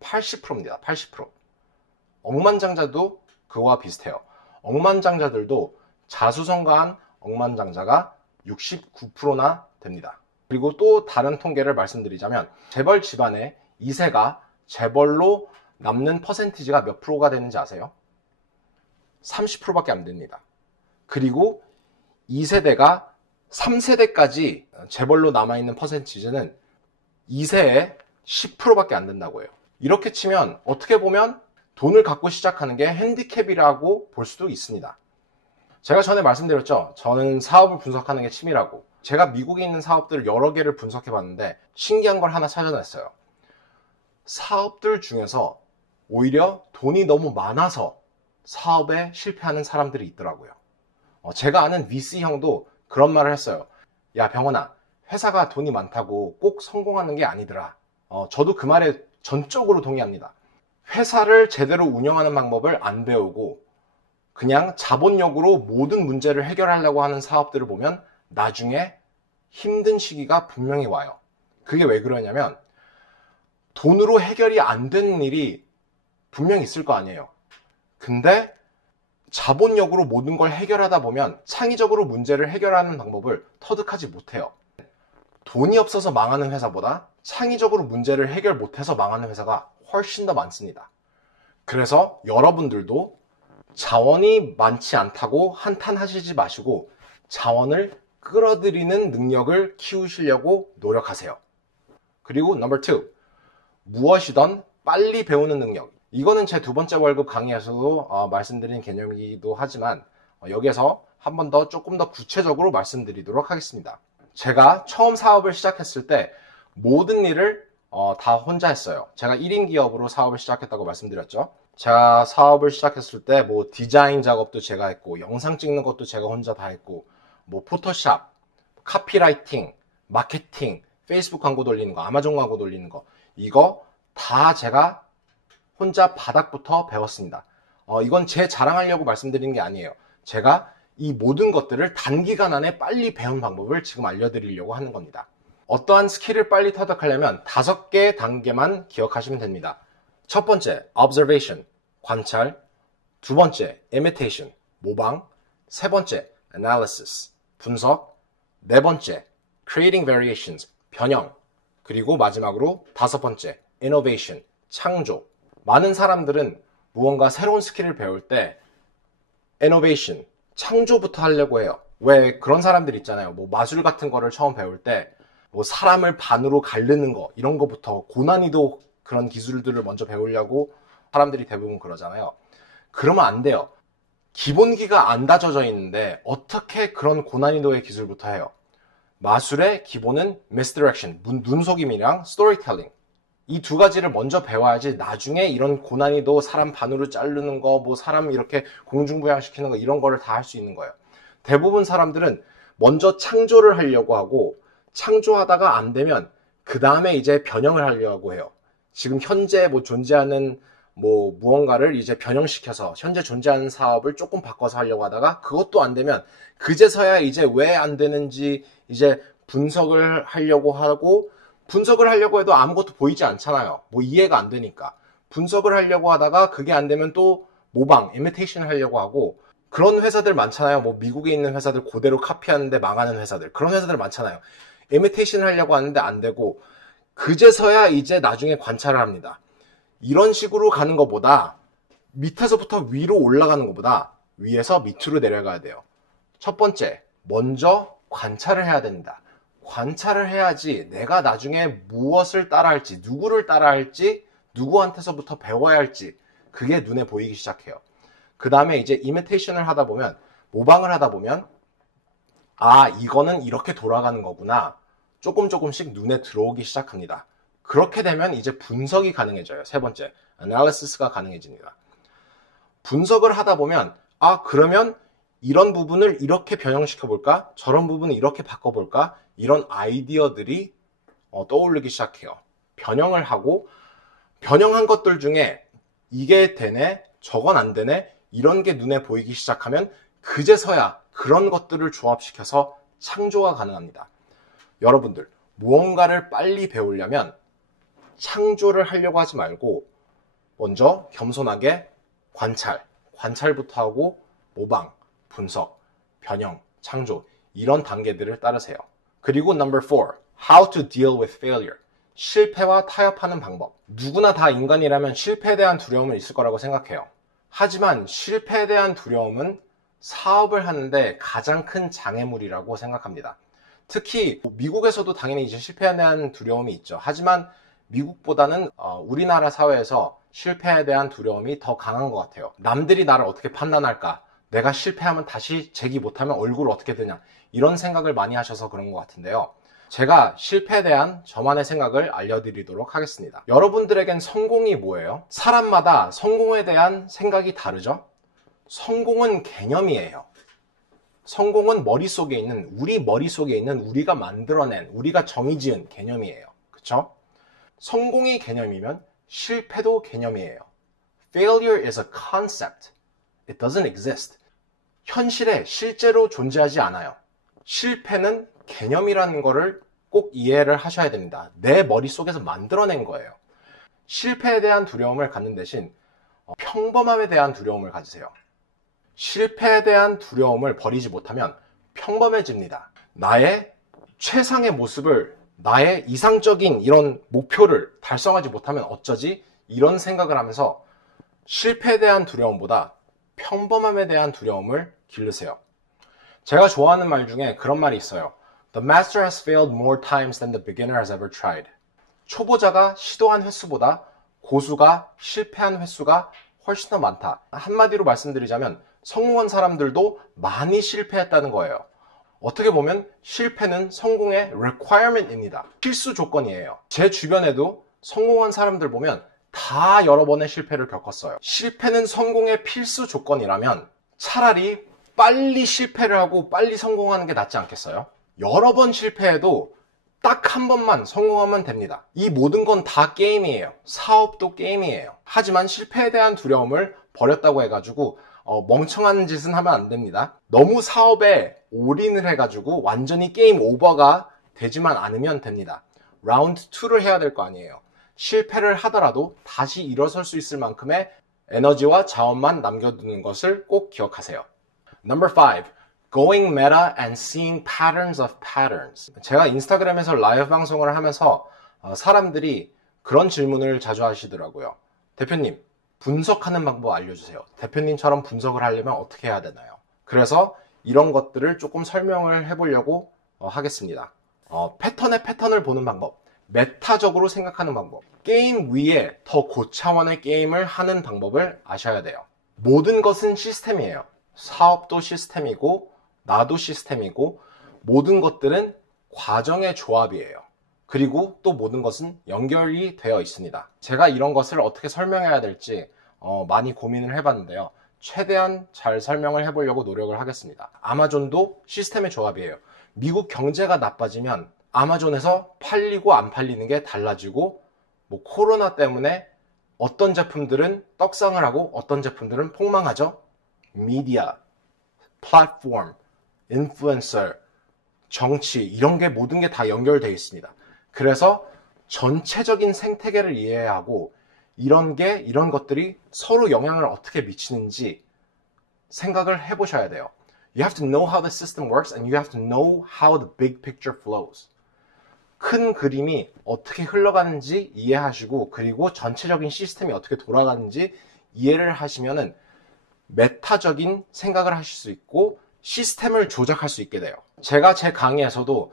80%입니다. 80%. 억만장자도 그거와 비슷해요. 억만장자들도 자수성가한 억만장자가 69%나 됩니다. 그리고 또 다른 통계를 말씀드리자면 재벌 집안의 2세가 재벌로 남는 퍼센티지가 몇 프로가 되는지 아세요? 30%밖에 안 됩니다. 그리고 2세대가 3세대까지 재벌로 남아있는 퍼센티지는 2세에 10%밖에 안 된다고 해요. 이렇게 치면 어떻게 보면 돈을 갖고 시작하는 게 핸디캡이라고 볼 수도 있습니다. 제가 전에 말씀드렸죠. 저는 사업을 분석하는 게 취미라고. 제가 미국에 있는 사업들을 여러 개를 분석해 봤는데 신기한 걸 하나 찾아냈어요. 사업들 중에서 오히려 돈이 너무 많아서 사업에 실패하는 사람들이 있더라고요. 제가 아는 VC 형도 그런 말을 했어요. 야 병원아, 회사가 돈이 많다고 꼭 성공하는 게 아니더라. 저도 그 말에 전적으로 동의합니다. 회사를 제대로 운영하는 방법을 안 배우고 그냥 자본력으로 모든 문제를 해결하려고 하는 사업들을 보면 나중에 힘든 시기가 분명히 와요. 그게 왜 그러냐면 돈으로 해결이 안 되는 일이 분명히 있을 거 아니에요. 근데 자본력으로 모든 걸 해결하다 보면 창의적으로 문제를 해결하는 방법을 터득하지 못해요. 돈이 없어서 망하는 회사보다 창의적으로 문제를 해결 못해서 망하는 회사가 훨씬 더 많습니다. 그래서 여러분들도 자원이 많지 않다고 한탄하시지 마시고 자원을 끌어들이는 능력을 키우시려고 노력하세요. 그리고 넘버 2, 무엇이든 빨리 배우는 능력. 이거는 제 두 번째 월급 강의에서도 말씀드린 개념이기도 하지만 여기에서 한 번 더 조금 더 구체적으로 말씀드리도록 하겠습니다. 제가 처음 사업을 시작했을 때 모든 일을 다 혼자 했어요. 제가 1인 기업으로 사업을 시작했다고 말씀드렸죠. 제가 사업을 시작했을 때 뭐 디자인 작업도 제가 했고 영상 찍는 것도 제가 혼자 다 했고 뭐 포토샵, 카피라이팅, 마케팅, 페이스북 광고 돌리는 거, 아마존 광고 돌리는 거 이거 다 제가 혼자 바닥부터 배웠습니다. 이건 제 자랑하려고 말씀드리는 게 아니에요. 제가 이 모든 것들을 단기간 안에 빨리 배운 방법을 지금 알려드리려고 하는 겁니다. 어떠한 스킬을 빨리 터득하려면 5개의 단계만 기억하시면 됩니다. 첫 번째, observation, 관찰. 두 번째, imitation, 모방. 세 번째, analysis, 분석. 네 번째, creating variations, 변형. 그리고 마지막으로 5번째, innovation, 창조. 많은 사람들은 무언가 새로운 스킬을 배울 때 innovation, 창조부터 하려고 해요. 왜 그런 사람들 있잖아요. 뭐 마술 같은 거를 처음 배울 때 뭐 사람을 반으로 가르는 거 이런 거부터 고난이도 그런 기술들을 먼저 배우려고 사람들이 대부분 그러잖아요. 그러면 안 돼요. 기본기가 안 다져져 있는데 어떻게 그런 고난이도의 기술부터 해요? 마술의 기본은 misdirection, 눈속임이랑 storytelling. 이 두 가지를 먼저 배워야지 나중에 이런 고난이도 사람 반으로 자르는 거, 뭐 사람 이렇게 공중부양시키는 거 이런 거를 다 할 수 있는 거예요. 대부분 사람들은 먼저 창조를 하려고 하고 창조하다가 안 되면 그 다음에 이제 변형을 하려고 해요. 지금 현재 존재하는 무언가를 이제 변형시켜서 현재 존재하는 사업을 조금 바꿔서 하려고 하다가 그것도 안 되면 그제서야 이제 왜 안 되는지 이제 분석을 하려고 하고, 분석을 하려고 해도 아무것도 보이지 않잖아요. 이해가 안 되니까. 분석을 하려고 하다가 그게 안 되면 또 모방, 이미테이션 하려고 하고, 그런 회사들 많잖아요. 미국에 있는 회사들 그대로 카피하는데 망하는 회사들. 그런 회사들 많잖아요. 이미테이션 하려고 하는데 안 되고, 그제서야 이제 나중에 관찰을 합니다. 이런 식으로 가는 것보다, 밑에서부터 위로 올라가는 것보다 위에서 밑으로 내려가야 돼요. 첫 번째, 먼저 관찰을 해야 됩니다. 관찰을 해야지 내가 나중에 무엇을 따라할지, 누구를 따라할지, 누구한테서부터 배워야 할지 그게 눈에 보이기 시작해요. 그 다음에 이제 이미테이션을 하다 보면, 모방을 하다 보면, 아, 이거는 이렇게 돌아가는 거구나. 조금씩 눈에 들어오기 시작합니다. 그렇게 되면 이제 분석이 가능해져요. 세 번째, analysis가 가능해집니다. 분석을 하다 보면, 아, 그러면 이런 부분을 이렇게 변형시켜 볼까? 저런 부분을 이렇게 바꿔볼까? 이런 아이디어들이 떠오르기 시작해요. 변형을 하고, 변형한 것들 중에 이게 되네, 저건 안 되네, 이런 게 눈에 보이기 시작하면 그제서야 그런 것들을 조합시켜서 창조가 가능합니다. 여러분들, 무언가를 빨리 배우려면 창조를 하려고 하지 말고 먼저 겸손하게 관찰부터 하고 모방, 분석, 변형, 창조 이런 단계들을 따르세요. 그리고 number 4, how to deal with failure. 실패와 타협하는 방법. 누구나 다 인간이라면 실패에 대한 두려움은 있을 거라고 생각해요. 하지만 실패에 대한 두려움은 사업을 하는데 가장 큰 장애물이라고 생각합니다. 특히 미국에서도 당연히 이제 실패에 대한 두려움이 있죠. 하지만 미국보다는 우리나라 사회에서 실패에 대한 두려움이 더 강한 것 같아요. 남들이 나를 어떻게 판단할까? 내가 실패하면 다시 재기 못하면 얼굴 어떻게 되냐? 이런 생각을 많이 하셔서 그런 것 같은데요. 제가 실패에 대한 저만의 생각을 알려드리도록 하겠습니다. 여러분들에겐 성공이 뭐예요? 사람마다 성공에 대한 생각이 다르죠? 성공은 개념이에요. 성공은 우리 머릿속에 있는 우리가 만들어낸, 우리가 정의지은 개념이에요. 그쵸? 성공이 개념이면 실패도 개념이에요. Failure is a concept. It doesn't exist. 현실에 실제로 존재하지 않아요. 실패는 개념이라는 거를 꼭 이해를 하셔야 됩니다. 내 머릿속에서 만들어낸 거예요. 실패에 대한 두려움을 갖는 대신 평범함에 대한 두려움을 가지세요. 실패에 대한 두려움을 버리지 못하면 평범해집니다. 나의 최상의 모습을, 나의 이상적인 이런 목표를 달성하지 못하면 어쩌지? 이런 생각을 하면서 실패에 대한 두려움보다 평범함에 대한 두려움을 기르세요. 제가 좋아하는 말 중에 그런 말이 있어요. The master has failed more times than the beginner has ever tried. 초보자가 시도한 횟수보다 고수가 실패한 횟수가 훨씬 더 많다. 한마디로 말씀드리자면 성공한 사람들도 많이 실패했다는 거예요. 어떻게 보면 실패는 성공의 requirement입니다. 필수 조건이에요. 제 주변에도 성공한 사람들 보면 다 여러 번의 실패를 겪었어요. 실패는 성공의 필수 조건이라면 차라리 빨리 실패를 하고 빨리 성공하는 게 낫지 않겠어요? 여러 번 실패해도 딱 한 번만 성공하면 됩니다. 이 모든 건 다 게임이에요. 사업도 게임이에요. 하지만 실패에 대한 두려움을 버렸다고 해가지고 멍청한 짓은 하면 안 됩니다. 너무 사업에 올인을 해가지고 완전히 게임 오버가 되지만 않으면 됩니다. 라운드 2를 해야 될 거 아니에요. 실패를 하더라도 다시 일어설 수 있을 만큼의 에너지와 자원만 남겨두는 것을 꼭 기억하세요. Number 5. Going meta and seeing patterns of patterns. 제가 인스타그램에서 라이브 방송을 하면서 사람들이 그런 질문을 자주 하시더라고요. 대표님, 분석하는 방법 알려주세요. 대표님처럼 분석을 하려면 어떻게 해야 되나요? 그래서 이런 것들을 조금 설명을 해보려고 하겠습니다. 패턴을 보는 방법, 메타적으로 생각하는 방법, 게임 위에 더 고차원의 게임을 하는 방법을 아셔야 돼요. 모든 것은 시스템이에요. 사업도 시스템이고 나도 시스템이고 모든 것들은 과정의 조합이에요. 그리고 또 모든 것은 연결이 되어 있습니다. 제가 이런 것을 어떻게 설명해야 될지 많이 고민을 해봤는데요. 최대한 잘 설명을 해보려고 노력을 하겠습니다. 아마존도 시스템의 조합이에요. 미국 경제가 나빠지면 아마존에서 팔리고 안 팔리는 게 달라지고, 뭐 코로나 때문에 어떤 제품들은 떡상을 하고 어떤 제품들은 폭망하죠. 미디어, 플랫폼, 인플루언서, 정치, 이런 게 모든 게 다 연결되어 있습니다. 그래서 전체적인 생태계를 이해하고 이런 것들이 서로 영향을 어떻게 미치는지 생각을 해보셔야 돼요. You have to know how the system works and you have to know how the big picture flows. 큰 그림이 어떻게 흘러가는지 이해하시고, 그리고 전체적인 시스템이 어떻게 돌아가는지 이해를 하시면은 메타적인 생각을 하실 수 있고 시스템을 조작할 수 있게 돼요. 제가 제 강의에서도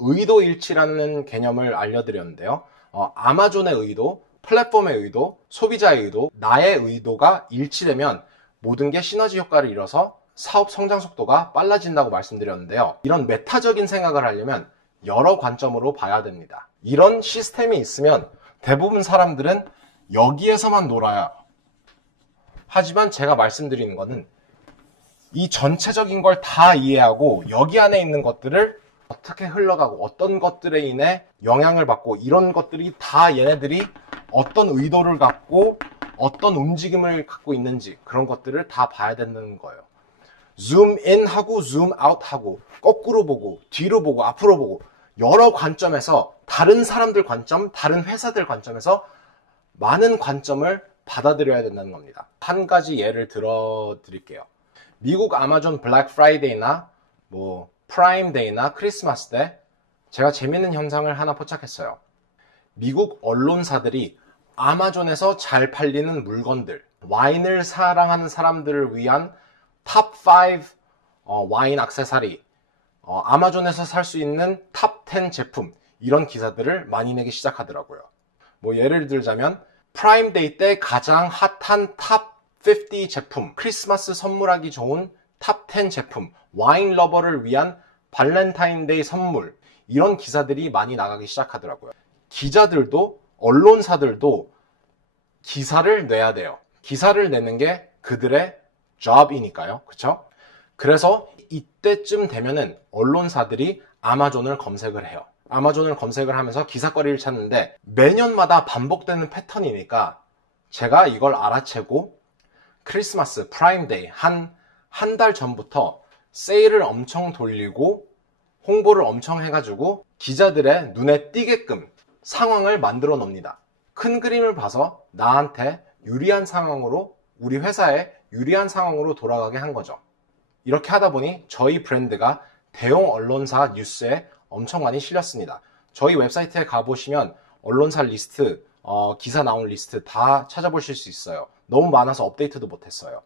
의도 일치라는 개념을 알려드렸는데요. 아마존의 의도, 플랫폼의 의도, 소비자의 의도, 나의 의도가 일치되면 모든 게 시너지 효과를 이뤄서 사업 성장 속도가 빨라진다고 말씀드렸는데요. 이런 메타적인 생각을 하려면 여러 관점으로 봐야 됩니다. 이런 시스템이 있으면 대부분 사람들은 여기에서만 놀아요. 하지만 제가 말씀드리는 거는 이 전체적인 걸 다 이해하고 여기 안에 있는 것들을 어떻게 흘러가고 어떤 것들에 인해 영향을 받고, 이런 것들이 다 얘네들이 어떤 의도를 갖고 어떤 움직임을 갖고 있는지, 그런 것들을 다 봐야 된다는 거예요. 줌 인 하고 줌 아웃 하고, 거꾸로 보고 뒤로 보고 앞으로 보고, 여러 관점에서, 다른 사람들 관점, 다른 회사들 관점에서 많은 관점을 받아들여야 된다는 겁니다. 한 가지 예를 들어 드릴게요. 미국 아마존 블랙 프라이데이나 뭐 프라임데이나 크리스마스 때 제가 재밌는 현상을 하나 포착했어요. 미국 언론사들이 아마존에서 잘 팔리는 물건들, 와인을 사랑하는 사람들을 위한 탑 5 와인 액세서리, 아마존에서 살 수 있는 탑 10 제품, 이런 기사들을 많이 내기 시작하더라고요. 뭐 예를 들자면 프라임데이 때 가장 핫한 탑 50 제품, 크리스마스 선물하기 좋은 탑 10 제품, 와인 러버를 위한 발렌타인데이 선물, 이런 기사들이 많이 나가기 시작하더라고요. 기자들도, 언론사들도 기사를 내야 돼요. 기사를 내는 게 그들의 job이니까요. 그쵸? 그래서 이때쯤 되면은 언론사들이 아마존을 검색을 해요. 아마존을 검색을 하면서 기사거리를 찾는데 매년마다 반복되는 패턴이니까 제가 이걸 알아채고 크리스마스, 프라임데이 한 달 전부터 세일을 엄청 돌리고 홍보를 엄청 해가지고 기자들의 눈에 띄게끔 상황을 만들어 놓습니다. 큰 그림을 봐서 나한테 유리한 상황으로, 우리 회사에 유리한 상황으로 돌아가게 한 거죠. 이렇게 하다 보니 저희 브랜드가 대형 언론사 뉴스에 엄청 많이 실렸습니다. 저희 웹사이트에 가보시면 언론사 리스트, 기사 나온 리스트 다 찾아보실 수 있어요. 너무 많아서 업데이트도 못했어요.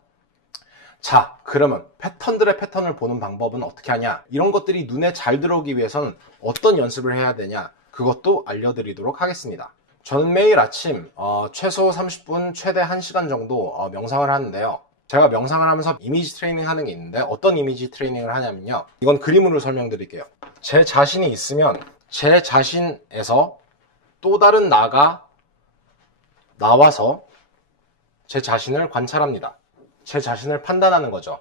자, 그러면 패턴들의 패턴을 보는 방법은 어떻게 하냐? 이런 것들이 눈에 잘 들어오기 위해서는 어떤 연습을 해야 되냐? 그것도 알려드리도록 하겠습니다. 저는 매일 아침 최소 30분, 최대 1시간 정도 명상을 하는데요. 제가 명상을 하면서 이미지 트레이닝 하는 게 있는데 어떤 이미지 트레이닝을 하냐면요. 이건 그림으로 설명드릴게요. 제 자신이 있으면 제 자신에서 또 다른 나가 나와서 제 자신을 관찰합니다. 제 자신을 판단하는 거죠.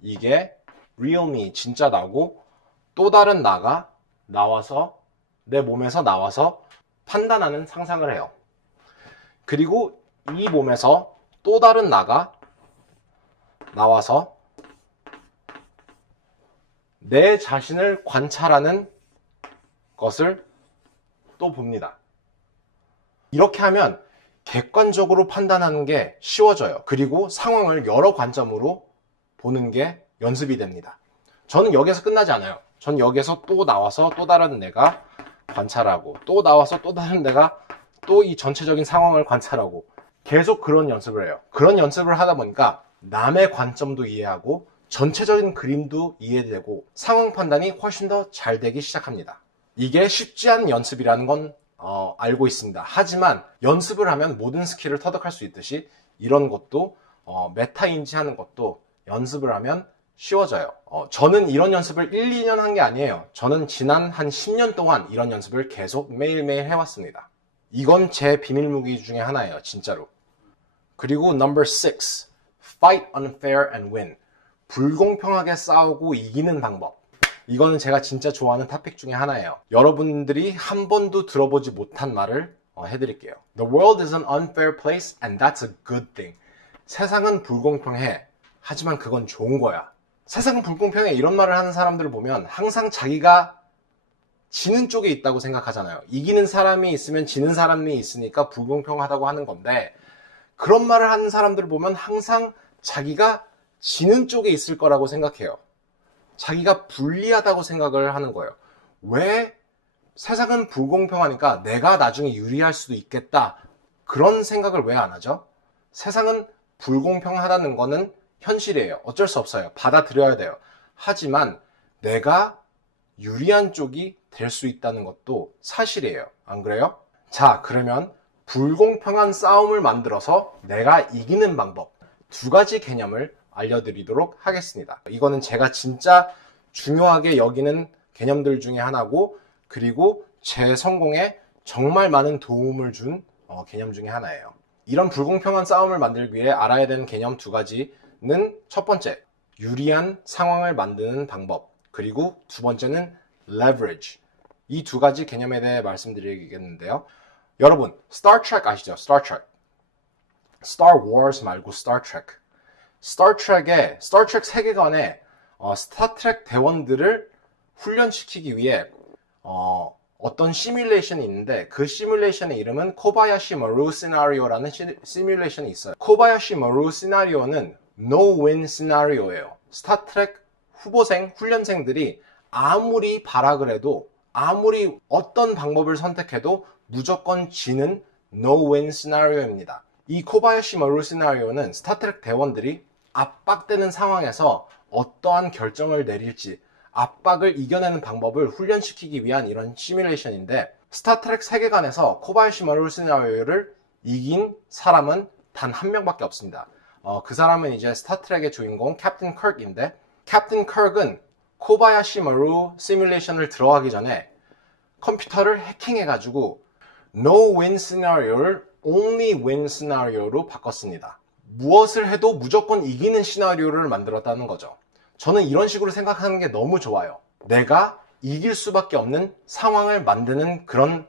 이게 real me, 진짜 나고, 또 다른 나가 나와서 내 몸에서 나와서 판단하는 상상을 해요. 그리고 이 몸에서 또 다른 나가 나와서 내 자신을 관찰하는 것을 또 봅니다. 이렇게 하면 객관적으로 판단하는 게 쉬워져요. 그리고 상황을 여러 관점으로 보는 게 연습이 됩니다. 저는 여기서 끝나지 않아요. 전 여기서 또 나와서 또 다른 내가 관찰하고, 또 나와서 또 다른 내가 또 이 전체적인 상황을 관찰하고, 계속 그런 연습을 해요. 그런 연습을 하다 보니까 남의 관점도 이해하고 전체적인 그림도 이해되고 상황 판단이 훨씬 더 잘 되기 시작합니다. 이게 쉽지 않은 연습이라는 건 알고 있습니다. 하지만 연습을 하면 모든 스킬을 터득할 수 있듯이 이런 것도 메타 인지하는 것도 연습을 하면 쉬워져요. 저는 이런 연습을 1, 2년 한 게 아니에요. 저는 지난 한 10년 동안 이런 연습을 계속 매일매일 해왔습니다. 이건 제 비밀 무기 중에 하나예요. 진짜로. 그리고 number 6, fight unfair and win. 불공평하게 싸우고 이기는 방법. 이거는 제가 진짜 좋아하는 토픽 중에 하나예요. 여러분들이 한 번도 들어보지 못한 말을 해드릴게요. The world is an unfair place and that's a good thing. 세상은 불공평해. 하지만 그건 좋은 거야. 세상은 불공평해. 이런 말을 하는 사람들을 보면 항상 자기가 지는 쪽에 있다고 생각하잖아요. 이기는 사람이 있으면 지는 사람이 있으니까 불공평하다고 하는 건데, 그런 말을 하는 사람들을 보면 항상 자기가 지는 쪽에 있을 거라고 생각해요. 자기가 불리하다고 생각을 하는 거예요. 왜? 세상은 불공평하니까 내가 나중에 유리할 수도 있겠다. 그런 생각을 왜 안 하죠? 세상은 불공평하다는 거는 현실이에요. 어쩔 수 없어요. 받아들여야 돼요. 하지만 내가 유리한 쪽이 될 수 있다는 것도 사실이에요. 안 그래요? 자, 그러면 불공평한 싸움을 만들어서 내가 이기는 방법 2가지 개념을 알려드리도록 하겠습니다. 이거는 제가 진짜 중요하게 여기는 개념들 중에 하나고, 그리고 제 성공에 정말 많은 도움을 준 개념 중에 하나예요. 이런 불공평한 싸움을 만들기 위해 알아야 되는 개념 2가지는 첫 번째, 유리한 상황을 만드는 방법, 그리고 2번째는 leverage. 이 2가지 개념에 대해 말씀드리겠는데요. 여러분, Star Trek 아시죠? Star Trek. Star Wars 말고 Star Trek. Star Trek 세계관에 스타트랙 대원들을 훈련시키기 위해 어떤 시뮬레이션이 있는데, 그 시뮬레이션의 이름은 코바야시 마루 시나리오라는 시뮬레이션이 있어요. 코바야시 마루 시나리오는 no-win 시나리오예요. 스타트랙 후보생, 훈련생들이 아무리 발악을 해도, 아무리 어떤 방법을 선택해도 무조건 지는 no-win 시나리오입니다. 이 코바야시 마루 시나리오는 스타트랙 대원들이 압박되는 상황에서 어떠한 결정을 내릴지, 압박을 이겨내는 방법을 훈련시키기 위한 이런 시뮬레이션인데, 스타트랙 세계관에서 코바야시 마루 시나리오를 이긴 사람은 단 한 명밖에 없습니다. 그 사람은 이제 스타트랙의 주인공 캡틴 kirk인데, 캡틴 kirk은 코바야시 마루 시뮬레이션을 들어가기 전에 컴퓨터를 해킹해가지고 no win 시나리오를 only win 시나리오로 바꿨습니다. 무엇을 해도 무조건 이기는 시나리오를 만들었다는 거죠. 저는 이런 식으로 생각하는 게 너무 좋아요. 내가 이길 수밖에 없는 상황을 만드는 그런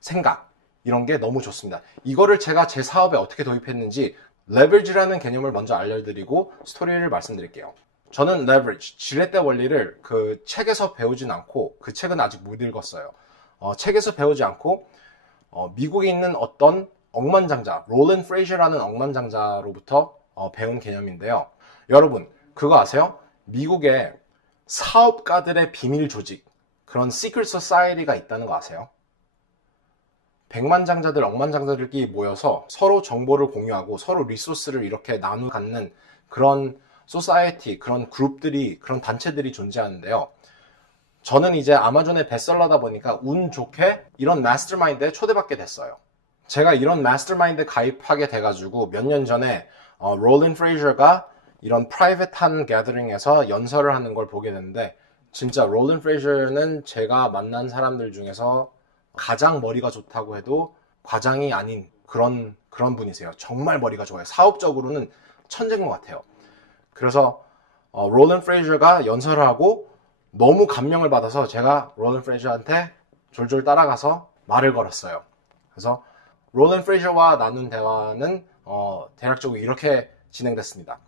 생각, 이런 게 너무 좋습니다. 이거를 제가 제 사업에 어떻게 도입했는지 leverage라는 개념을 먼저 알려드리고 스토리를 말씀드릴게요. 저는 leverage, 지렛대 원리를 그 책에서 배우진 않고, 그 책은 아직 못 읽었어요. 책에서 배우지 않고 미국에 있는 어떤 억만장자, 롤랜드 프레이저라는 억만장자로부터 배운 개념인데요. 여러분, 그거 아세요? 미국에 사업가들의 비밀 조직, 그런 시크릿 소사이티가 있다는 거 아세요? 백만장자들, 억만장자들끼리 모여서 서로 정보를 공유하고 서로 리소스를 이렇게 나누 갖는 그런 소사이티, 그런 그룹들이, 그런 단체들이 존재하는데요. 저는 이제 아마존의 베스트셀러다 보니까 운 좋게 이런 마스터마인드에 초대받게 됐어요. 제가 이런 마스터마인드 가입하게 돼가지고 몇 년 전에 롤랜드 프레이저가 이런 프라이빗한 게더링에서 연설을 하는 걸 보게 됐는데, 진짜 롤랜드 프레이저는 제가 만난 사람들 중에서 가장 머리가 좋다고 해도 과장이 아닌 그런 분이세요. 정말 머리가 좋아요. 사업적으로는 천재인 것 같아요. 그래서 롤랜드 프레이저가 연설을 하고 너무 감명을 받아서 제가 롤랜드 프레이저한테 졸졸 따라가서 말을 걸었어요. 그래서 롤랜드 프레이저와 나눈 대화는 대략적으로 이렇게 진행됐습니다.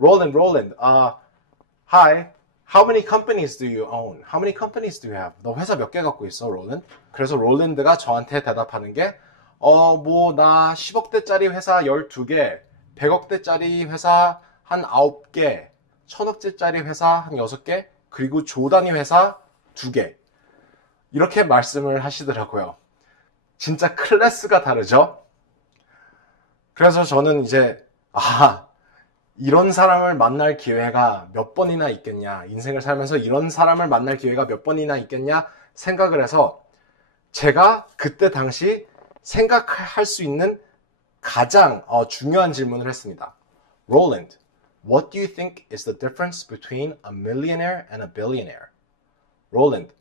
Roland, hi, how many companies do you own? How many companies do you have? 너 회사 몇 개 갖고 있어, Roland? 그래서 롤랜드가 저한테 대답하는 게, 나 10억대짜리 회사 12개, 100억대짜리 회사 한 9개, 1000억대짜리 회사 한 6개, 그리고 조 단위 회사 2개. 이렇게 말씀을 하시더라고요. 진짜 클래스가 다르죠? 그래서 저는 이제, 이런 사람을 만날 기회가 몇 번이나 있겠냐, 인생을 살면서 이런 사람을 만날 기회가 몇 번이나 있겠냐 생각을 해서 제가 그때 당시 생각할 수 있는 가장 중요한 질문을 했습니다. Roland, what do you think is the difference between a millionaire and a billionaire? Roland,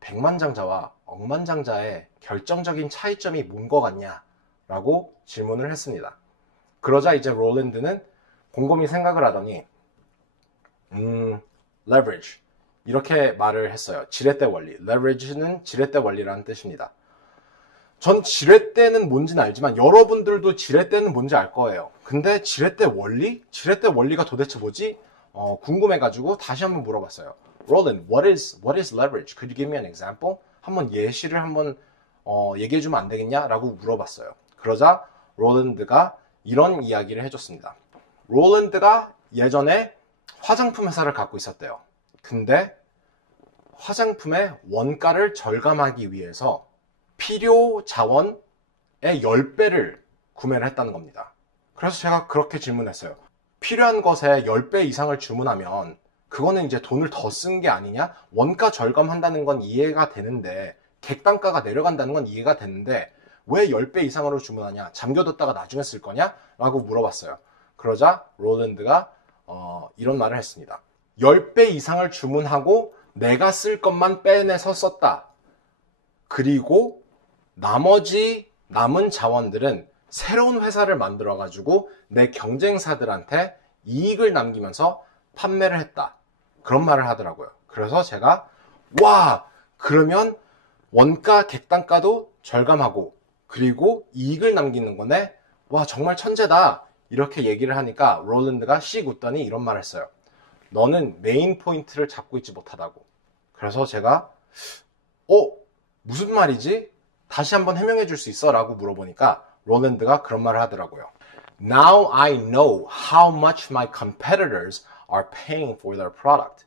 백만장자와 억만장자의 결정적인 차이점이 뭔 것 같냐? 라고 질문을 했습니다. 그러자 이제 롤랜드는 곰곰이 생각을 하더니 leverage 이렇게 말을 했어요. 지렛대 원리. leverage는 지렛대 원리라는 뜻입니다. 전 지렛대는 뭔지는 알지만 여러분들도 지렛대는 뭔지 알 거예요. 근데 지렛대 원리? 지렛대 원리가 도대체 뭐지? 궁금해가지고 다시 한번 물어봤어요. Roland, what is leverage? Could you give me an example? 한번 예시를 한번 얘기해주면 안 되겠냐? 라고 물어봤어요. 그러자 롤랜드가 이런 이야기를 해줬습니다. 롤랜드가 예전에 화장품 회사를 갖고 있었대요. 근데 화장품의 원가를 절감하기 위해서 필요 자원의 10배를 구매를 했다는 겁니다. 그래서 제가 그렇게 질문했어요. 필요한 것에 10배 이상을 주문하면 그거는 이제 돈을 더 쓴 게 아니냐? 원가 절감한다는 건 이해가 되는데 객단가가 내려간다는 건 이해가 되는데 왜 10배 이상으로 주문하냐? 잠겨뒀다가 나중에 쓸 거냐? 라고 물어봤어요. 그러자 롤랜드가 이런 말을 했습니다. 10배 이상을 주문하고 내가 쓸 것만 빼내서 썼다. 그리고 나머지 남은 자원들은 새로운 회사를 만들어가지고 내 경쟁사들한테 이익을 남기면서 판매를 했다. 그런 말을 하더라고요. 그래서 제가 와, 그러면 원가 객단가도 절감하고 그리고 이익을 남기는 거네? 와, 정말 천재다. 이렇게 얘기를 하니까 롤랜드가 씩 웃더니 이런 말을 했어요. 너는 메인 포인트를 잡고 있지 못하다고. 그래서 제가 무슨 말이지? 다시 한번 해명해 줄 수 있어? 라고 물어보니까 롤랜드가 그런 말을 하더라고요. Now I know how much my competitors are paying for their product.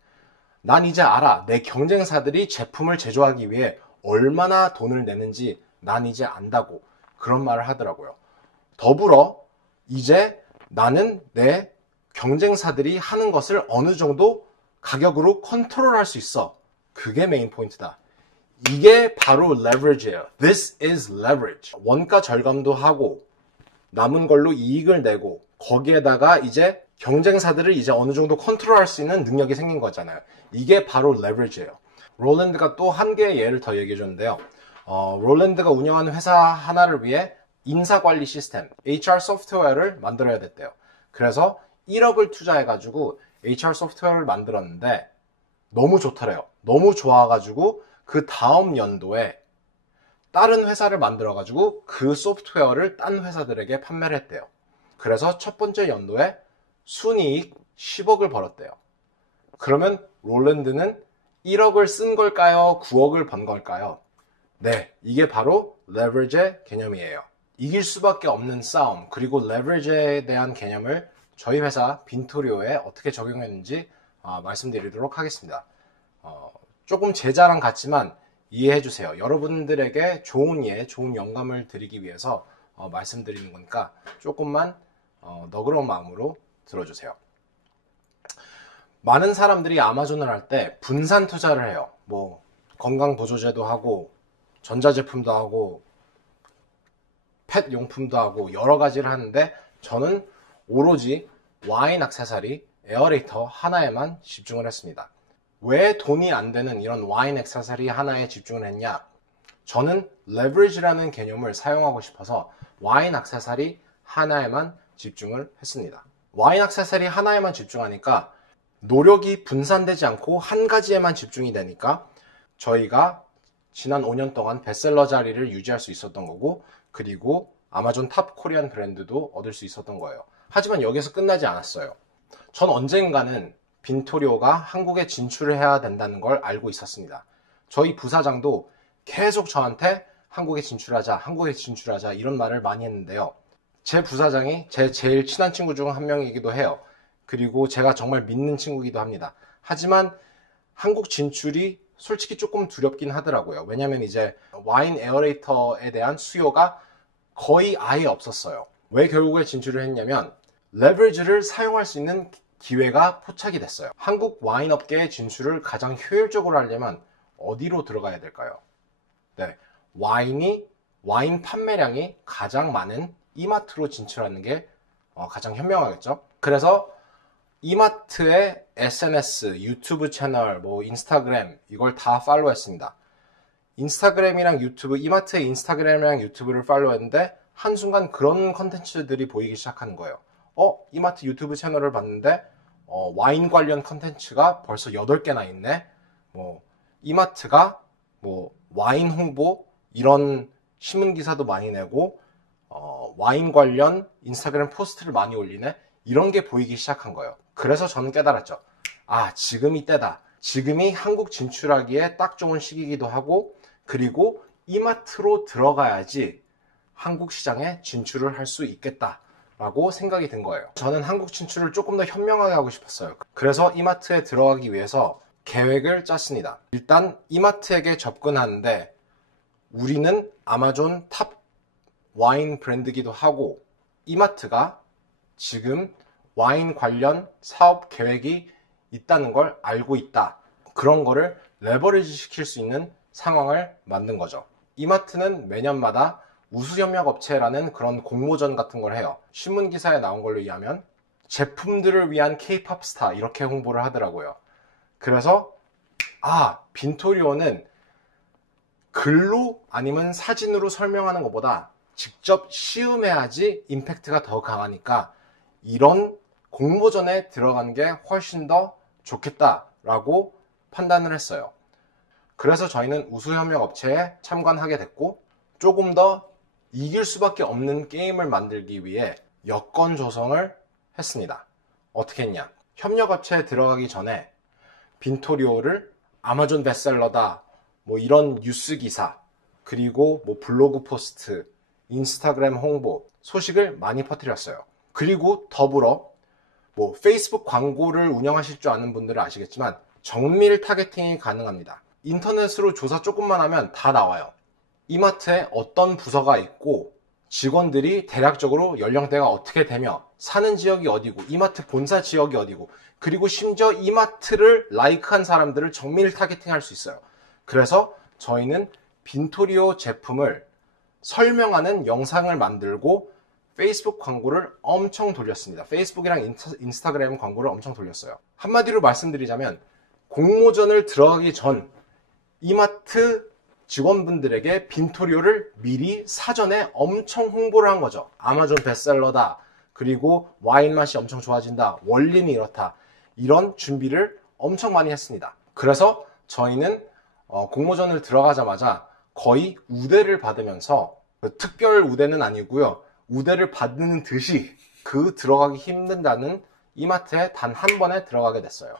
난 이제 알아. 내 경쟁사들이 제품을 제조하기 위해 얼마나 돈을 내는지 난 이제 안다고. 그런 말을 하더라고요. 더불어 이제 나는 내 경쟁사들이 하는 것을 어느 정도 가격으로 컨트롤할 수 있어. 그게 메인 포인트다. 이게 바로 leverage예요. This is leverage. 원가 절감도 하고 남은 걸로 이익을 내고 거기에다가 이제 경쟁사들을 이제 어느 정도 컨트롤할 수 있는 능력이 생긴 거잖아요. 이게 바로 leverage예요. 롤랜드가 또 한 개의 예를 더 얘기해 줬는데요. 롤랜드가 운영하는 회사 하나를 위해 인사관리 시스템, HR 소프트웨어를 만들어야 됐대요. 그래서 1억을 투자해가지고 HR 소프트웨어를 만들었는데 너무 좋더래요. 너무 좋아가지고 그 다음 연도에 다른 회사를 만들어가지고 그 소프트웨어를 딴 회사들에게 판매를 했대요. 그래서 첫 번째 연도에 순이익 10억을 벌었대요. 그러면 롤랜드는 1억을 쓴 걸까요? 9억을 번 걸까요? 네, 이게 바로 레버리지의 개념이에요. 이길 수밖에 없는 싸움, 그리고 레버리지에 대한 개념을 저희 회사 빈토리오에 어떻게 적용했는지 말씀드리도록 하겠습니다. 조금 제 자랑 같지만 이해해 주세요. 여러분들에게 좋은 예, 좋은 영감을 드리기 위해서 말씀드리는 거니까 조금만 너그러운 마음으로 들어주세요. 많은 사람들이 아마존을 할 때 분산 투자를 해요. 뭐 건강보조제도 하고 전자제품도 하고 펫 용품도 하고 여러 가지를 하는데 저는 오로지 와인 액세서리, 에어레이터 하나에만 집중을 했습니다. 왜 돈이 안 되는 이런 와인 액세서리 하나에 집중을 했냐? 저는 레버리지라는 개념을 사용하고 싶어서 와인 액세서리 하나에만 집중을 했습니다. 와인 액세서리 하나에만 집중하니까 노력이 분산되지 않고 한 가지에만 집중이 되니까 저희가 지난 5년 동안 베스트셀러 자리를 유지할 수 있었던 거고 그리고 아마존 탑 코리안 브랜드도 얻을 수 있었던 거예요. 하지만 여기서 끝나지 않았어요. 전 언젠가는 빈토리오가 한국에 진출을 해야 된다는 걸 알고 있었습니다. 저희 부사장도 계속 저한테 한국에 진출하자 이런 말을 많이 했는데요. 제 부사장이 제 제일 친한 친구 중 한 명이기도 해요. 그리고 제가 정말 믿는 친구이기도 합니다. 하지만 한국 진출이 솔직히 조금 두렵긴 하더라고요. 왜냐면 이제 와인 에어레이터에 대한 수요가 거의 아예 없었어요. 왜 결국에 진출을 했냐면 레버리지를 사용할 수 있는 기회가 포착이 됐어요. 한국 와인 업계의 진출을 가장 효율적으로 하려면 어디로 들어가야 될까요? 네, 와인 판매량이 가장 많은 이마트로 진출하는 게 가장 현명하겠죠. 그래서 이마트의 SNS, 유튜브 채널, 뭐 인스타그램 이걸 다 팔로우했습니다. 인스타그램이랑 유튜브, 이마트의 인스타그램이랑 유튜브를 팔로우했는데 한순간 그런 컨텐츠들이 보이기 시작하는 거예요. 이마트 유튜브 채널을 봤는데 와인 관련 컨텐츠가 벌써 8개나 있네. 뭐 이마트가 뭐 와인 홍보 이런 신문 기사도 많이 내고 와인 관련 인스타그램 포스트를 많이 올리네. 이런 게 보이기 시작한 거예요. 그래서 저는 깨달았죠. 아, 지금이 때다. 지금이 한국 진출하기에 딱 좋은 시기이기도 하고, 그리고 이마트로 들어가야지 한국 시장에 진출을 할 수 있겠다라고 생각이 든 거예요. 저는 한국 진출을 조금 더 현명하게 하고 싶었어요. 그래서 이마트에 들어가기 위해서 계획을 짰습니다. 일단 이마트에게 접근하는데 우리는 아마존 탑 와인 브랜드기도 하고, 이마트가 지금 와인 관련 사업 계획이 있다는 걸 알고 있다. 그런 거를 레버리지 시킬 수 있는 상황을 만든 거죠. 이마트는 매년마다 우수협력업체라는 그런 공모전 같은 걸 해요. 신문 기사에 나온 걸로 의하면 제품들을 위한 K-팝 스타 이렇게 홍보를 하더라고요. 그래서 빈토리오는 글로 아니면 사진으로 설명하는 것보다 직접 시음해야지 임팩트가 더 강하니까 이런 공모전에 들어가는 게 훨씬 더 좋겠다라고 판단을 했어요. 그래서 저희는 우수협력업체에 참관하게 됐고, 조금 더 이길 수밖에 없는 게임을 만들기 위해 여건 조성을 했습니다. 어떻게 했냐? 협력업체에 들어가기 전에 빈토리오를 아마존 베스트셀러다, 뭐 이런 뉴스 기사, 그리고 뭐 블로그 포스트, 인스타그램 홍보, 소식을 많이 퍼뜨렸어요. 그리고 더불어 뭐 페이스북 광고를 운영하실 줄 아는 분들은 아시겠지만 정밀 타겟팅이 가능합니다. 인터넷으로 조사 조금만 하면 다 나와요. 이마트에 어떤 부서가 있고 직원들이 대략적으로 연령대가 어떻게 되며 사는 지역이 어디고 이마트 본사 지역이 어디고, 그리고 심지어 이마트를 라이크한 사람들을 정밀 타겟팅할 수 있어요. 그래서 저희는 빈토리오 제품을 설명하는 영상을 만들고 페이스북 광고를 엄청 돌렸습니다. 페이스북이랑 인스타그램 광고를 엄청 돌렸어요. 한마디로 말씀드리자면 공모전을 들어가기 전 이마트 직원분들에게 빈토리오를 미리 사전에 엄청 홍보를 한 거죠. 아마존 베스트셀러다, 그리고 와인 맛이 엄청 좋아진다, 원리는 이렇다, 이런 준비를 엄청 많이 했습니다. 그래서 저희는 공모전을 들어가자마자 거의 우대를 받으면서, 특별 우대는 아니고요, 우대를 받는 듯이 들어가기 힘든다는 이마트에 단 한 번에 들어가게 됐어요.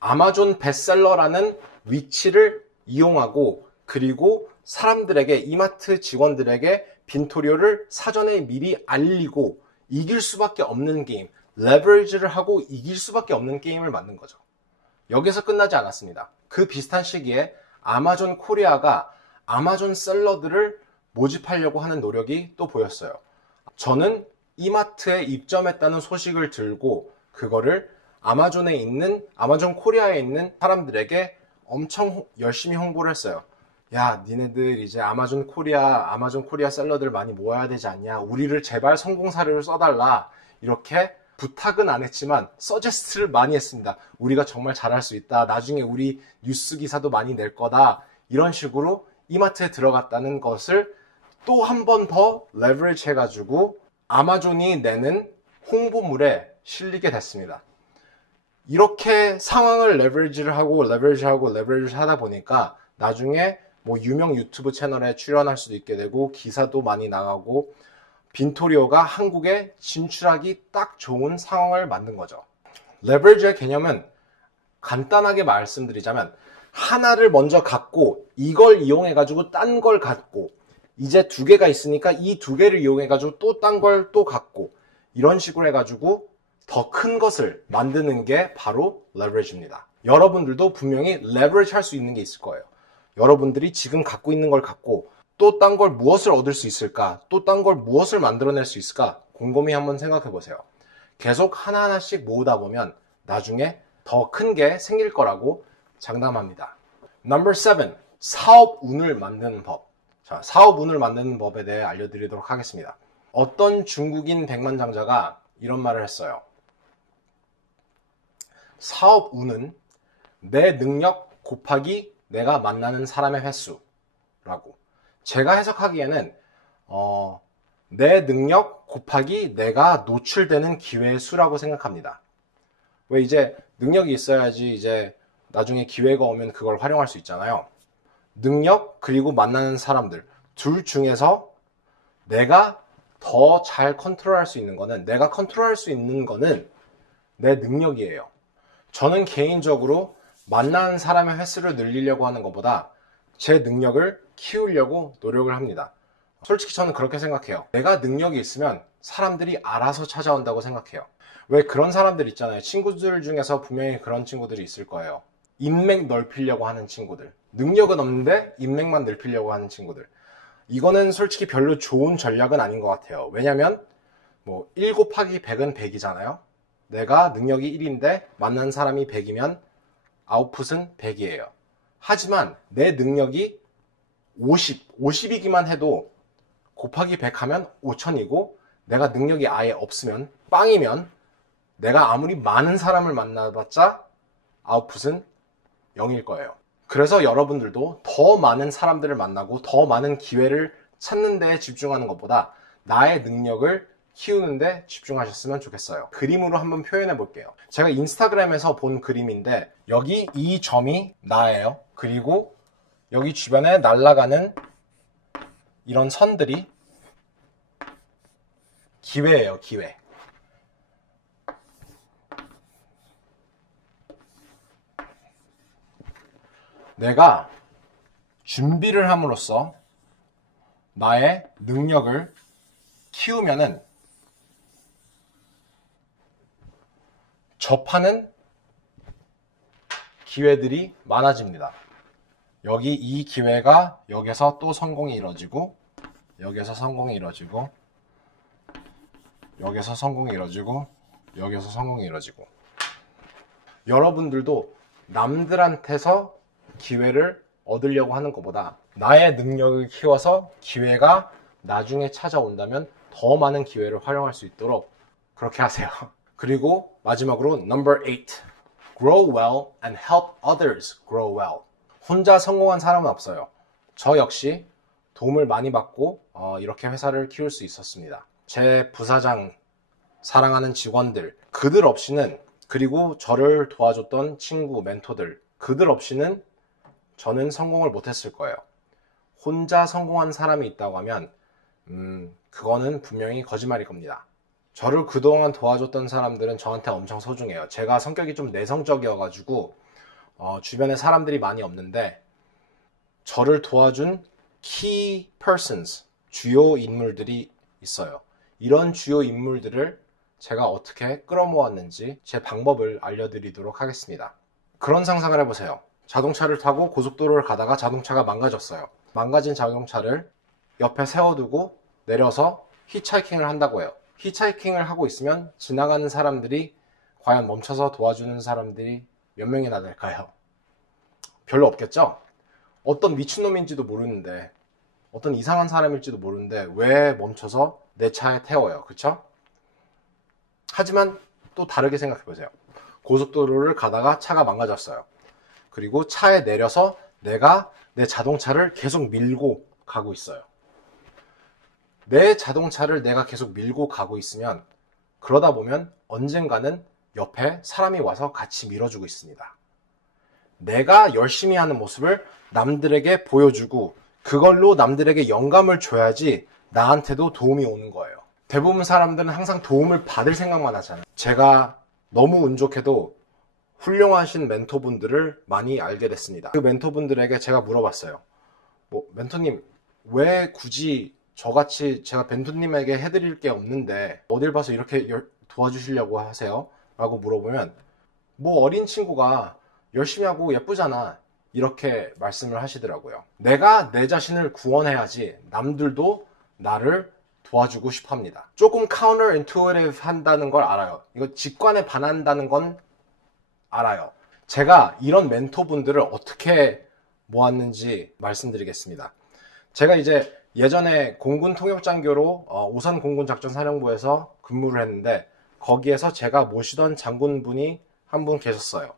아마존 베스트셀러라는 위치를 이용하고, 그리고 사람들에게, 이마트 직원들에게 빈토리오를 사전에 미리 알리고 이길 수밖에 없는 게임, 레버리지를 하고 이길 수밖에 없는 게임을 만든 거죠. 여기서 끝나지 않았습니다. 그 비슷한 시기에 아마존 코리아가 아마존 셀러들을 모집하려고 하는 노력이 또 보였어요. 저는 이마트에 입점했다는 소식을 들고 그거를 아마존 코리아에 있는 사람들에게 엄청 열심히 홍보를 했어요. 야, 니네들 이제 아마존 코리아 셀러들 많이 모아야 되지 않냐? 우리를 제발 성공 사례를 써달라. 이렇게 부탁은 안 했지만 서제스트를 많이 했습니다. 우리가 정말 잘할 수 있다. 나중에 우리 뉴스 기사도 많이 낼 거다. 이런 식으로 이마트에 들어갔다는 것을 또 한 번 더 레버리지 해가지고 아마존이 내는 홍보물에 실리게 됐습니다. 이렇게 상황을 레버리지를 하고 하다 보니까 나중에 뭐 유명 유튜브 채널에 출연할 수도 있게 되고 기사도 많이 나가고 빈토리오가 한국에 진출하기 딱 좋은 상황을 만든 거죠. 레버리지의 개념은 간단하게 말씀드리자면 하나를 먼저 갖고 이걸 이용해가지고 딴 걸 갖고, 이제 2개가 있으니까 이 2개를 이용해가지고 또 딴 걸 또 갖고, 이런 식으로 해가지고 더 큰 것을 만드는 게 바로 레버리지입니다. 여러분들도 분명히 레버리지 할 수 있는 게 있을 거예요. 여러분들이 지금 갖고 있는 걸 갖고 또 딴 걸 무엇을 얻을 수 있을까? 또 딴 걸 무엇을 만들어낼 수 있을까? 곰곰이 한번 생각해 보세요. 계속 하나하나씩 모으다 보면 나중에 더 큰 게 생길 거라고 장담합니다. Number 7. 사업 운을 만드는 법. 자, 사업 운을 만드는 법에 대해 알려드리도록 하겠습니다. 어떤 중국인 백만장자가 이런 말을 했어요. 사업 운은 내 능력 곱하기 내가 만나는 사람의 횟수라고. 제가 해석하기에는 내 능력 곱하기 내가 노출되는 기회의 수라고 생각합니다. 왜 이제 능력이 있어야지 이제 나중에 기회가 오면 그걸 활용할 수 있잖아요. 능력 그리고 만나는 사람들 둘 중에서 내가 더 잘 컨트롤할 수 있는 거는 내가 컨트롤할 수 있는 거는 내 능력이에요. 저는 개인적으로 만나는 사람의 횟수를 늘리려고 하는 것보다 제 능력을 키우려고 노력을 합니다. 솔직히 저는 그렇게 생각해요. 내가 능력이 있으면 사람들이 알아서 찾아온다고 생각해요. 왜 그런 사람들 있잖아요. 친구들 중에서 분명히 그런 친구들이 있을 거예요. 인맥 넓히려고 하는 친구들. 능력은 없는데 인맥만 넓히려고 하는 친구들. 이거는 솔직히 별로 좋은 전략은 아닌 것 같아요. 왜냐면 1 곱하기 100은 100이잖아요. 내가 능력이 1인데 만난 사람이 100이면 아웃풋은 100이에요. 하지만 내 능력이 50이기만 해도 곱하기 100 하면 5000이고 내가 능력이 아예 없으면 빵이면 내가 아무리 많은 사람을 만나봤자 아웃풋은 0일 거예요. 그래서 여러분들도 더 많은 사람들을 만나고 더 많은 기회를 찾는 데에 집중하는 것보다 나의 능력을 키우는 데 집중하셨으면 좋겠어요. 그림으로 한번 표현해 볼게요. 제가 인스타그램에서 본 그림인데 여기 이 점이 나예요. 그리고 여기 주변에 날아가는 이런 선들이 기회예요, 기회. 내가 준비를 함으로써 나의 능력을 키우면은 접하는 기회들이 많아집니다. 여기 이 기회가 여기서 또 성공이 이루어지고 여기서 성공이 이루어지고 여기서 성공이 이루어지고 여기서 성공이 이루어지고 여러분들도 남들한테서 기회를 얻으려고 하는 것보다 나의 능력을 키워서 기회가 나중에 찾아온다면 더 많은 기회를 활용할 수 있도록 그렇게 하세요. 그리고 마지막으로 number 8. Grow well and help others grow well. 혼자 성공한 사람은 없어요. 저 역시 도움을 많이 받고 이렇게 회사를 키울 수 있었습니다. 제 부사장, 사랑하는 직원들, 그들 없이는 그리고 저를 도와줬던 친구, 멘토들, 그들 없이는 저는 성공을 못했을 거예요. 혼자 성공한 사람이 있다고 하면 그거는 분명히 거짓말일 겁니다. 저를 그동안 도와줬던 사람들은 저한테 엄청 소중해요. 제가 성격이 좀 내성적이어가지고 주변에 사람들이 많이 없는데 저를 도와준 key persons, 주요 인물들이 있어요. 이런 주요 인물들을 제가 어떻게 끌어모았는지 제 방법을 알려드리도록 하겠습니다. 그런 상상을 해보세요. 자동차를 타고 고속도로를 가다가 자동차가 망가졌어요. 망가진 자동차를 옆에 세워두고 내려서 히치하이킹을 한다고 해요. 히치하이킹을 하고 있으면 지나가는 사람들이 과연 멈춰서 도와주는 사람들이 몇 명이나 될까요? 별로 없겠죠? 어떤 미친놈인지도 모르는데 어떤 이상한 사람일지도 모르는데 왜 멈춰서 내 차에 태워요? 그쵸? 하지만 또 다르게 생각해보세요. 고속도로를 가다가 차가 망가졌어요. 그리고 차에 내려서 내가 내 자동차를 계속 밀고 가고 있어요. 내 자동차를 내가 계속 밀고 가고 있으면 그러다 보면 언젠가는 옆에 사람이 와서 같이 밀어주고 있습니다. 내가 열심히 하는 모습을 남들에게 보여주고 그걸로 남들에게 영감을 줘야지 나한테도 도움이 오는 거예요. 대부분 사람들은 항상 도움을 받을 생각만 하잖아요. 제가 너무 운 좋게도 훌륭하신 멘토분들을 많이 알게 됐습니다. 그 멘토분들에게 제가 물어봤어요. 멘토님, 왜 굳이 저같이 제가 멘토님에게 해드릴 게 없는데 어딜 봐서 이렇게 도와주시려고 하세요? 라고 물어보면 어린 친구가 열심히 하고 예쁘잖아. 이렇게 말씀을 하시더라고요. 내가 내 자신을 구원해야지 남들도 나를 도와주고 싶어 합니다. 조금 counterintuitive 한다는 걸 알아요. 이거 직관에 반한다는 건 알아요. 제가 이런 멘토분들을 어떻게 모았는지 말씀드리겠습니다. 제가 이제 예전에 공군 통역장교로 오산 공군작전사령부에서 근무를 했는데 거기에서 제가 모시던 장군분이 한 분 계셨어요.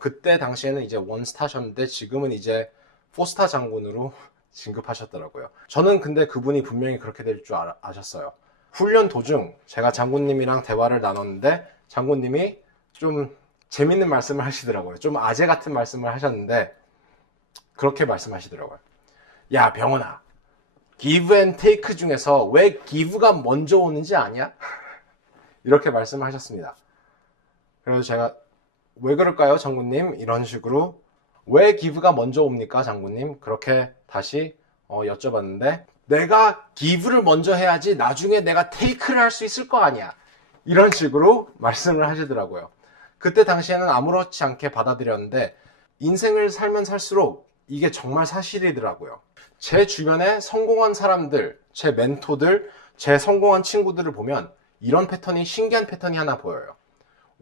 그때 당시에는 이제 원스타셨는데 지금은 이제 포스타 장군으로 진급하셨더라고요. 저는 근데 그분이 분명히 그렇게 될 줄 아셨어요. 훈련 도중 제가 장군님이랑 대화를 나눴는데 장군님이 좀 재밌는 말씀을 하시더라고요. 좀 아재 같은 말씀을 하셨는데 그렇게 말씀하시더라고요. 야, 병원아, give and take 중에서 왜 give가 먼저 오는지 아냐? 이렇게 말씀을 하셨습니다. 그래서 제가 왜 그럴까요, 장군님? 이런 식으로 왜 give가 먼저 옵니까, 장군님? 그렇게 다시 여쭤봤는데 내가 give를 먼저 해야지 나중에 내가 take를 할 수 있을 거 아니야. 이런 식으로 말씀을 하시더라고요. 그때 당시에는 아무렇지 않게 받아들였는데 인생을 살면 살수록 이게 정말 사실이더라고요. 제 주변에 성공한 사람들, 제 멘토들, 제 성공한 친구들을 보면 이런 패턴이 신기한 패턴이 하나 보여요.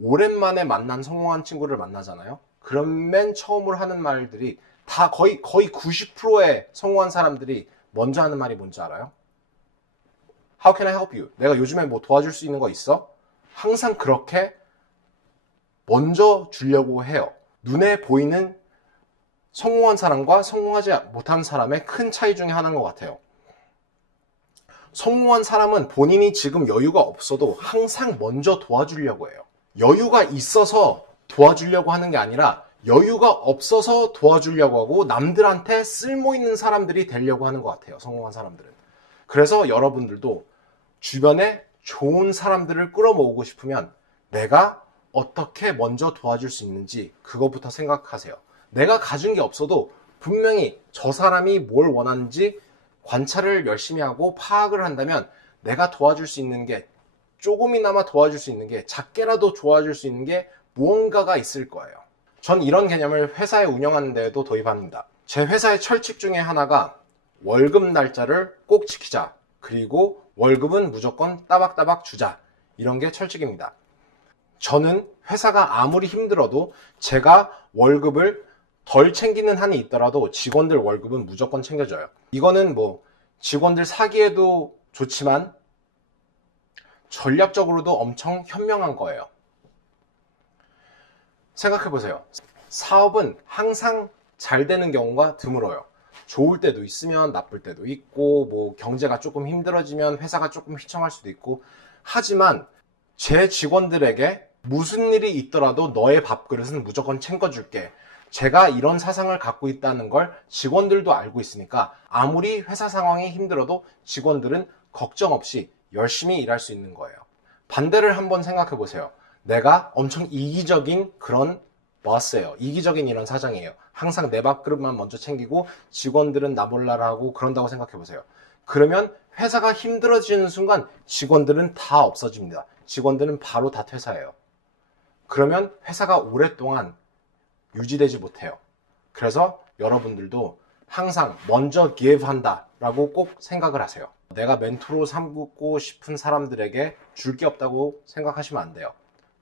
오랜만에 만난 성공한 친구를 만나잖아요. 그럼 맨 처음으로 하는 말들이 다 거의 90%의 성공한 사람들이 먼저 하는 말이 뭔지 알아요? How can I help you? 내가 요즘에 뭐 도와줄 수 있는 거 있어? 항상 그렇게 먼저 주려고 해요. 눈에 보이는 성공한 사람과 성공하지 못한 사람의 큰 차이 중에 하나인 것 같아요. 성공한 사람은 본인이 지금 여유가 없어도 항상 먼저 도와주려고 해요. 여유가 있어서 도와주려고 하는 게 아니라 여유가 없어서 도와주려고 하고 남들한테 쓸모있는 사람들이 되려고 하는 것 같아요. 성공한 사람들은. 그래서 여러분들도 주변에 좋은 사람들을 끌어모으고 싶으면 내가 어떻게 먼저 도와줄 수 있는지 그것부터 생각하세요. 내가 가진 게 없어도 분명히 저 사람이 뭘 원하는지 관찰을 열심히 하고 파악을 한다면 내가 도와줄 수 있는 게 조금이나마 도와줄 수 있는 게 작게라도 도와줄 수 있는 게 무언가가 있을 거예요. 전 이런 개념을 회사에 운영하는 데에도 도입합니다. 제 회사의 철칙 중에 하나가 월급 날짜를 꼭 지키자. 그리고 월급은 무조건 따박따박 주자. 이런 게 철칙입니다. 저는 회사가 아무리 힘들어도 제가 월급을 덜 챙기는 한이 있더라도 직원들 월급은 무조건 챙겨줘요. 이거는 뭐 직원들 사기에도 좋지만 전략적으로도 엄청 현명한 거예요. 생각해보세요. 사업은 항상 잘 되는 경우가 드물어요. 좋을 때도 있으면 나쁠 때도 있고 뭐 경제가 조금 힘들어지면 회사가 조금 휘청할 수도 있고 하지만 제 직원들에게 무슨 일이 있더라도 너의 밥그릇은 무조건 챙겨줄게. 제가 이런 사상을 갖고 있다는 걸 직원들도 알고 있으니까 아무리 회사 상황이 힘들어도 직원들은 걱정 없이 열심히 일할 수 있는 거예요. 반대를 한번 생각해 보세요. 내가 엄청 이기적인 그런 버스예요. 이기적인 이런 사장이에요. 항상 내 밥그릇만 먼저 챙기고 직원들은 나 몰라라 하고 그런다고 생각해 보세요. 그러면 회사가 힘들어지는 순간 직원들은 다 없어집니다. 직원들은 바로 다 퇴사해요. 그러면 회사가 오랫동안 유지되지 못해요. 그래서 여러분들도 항상 먼저 give 한다 라고 꼭 생각을 하세요. 내가 멘토로 삼고 싶은 사람들에게 줄 게 없다고 생각하시면 안 돼요.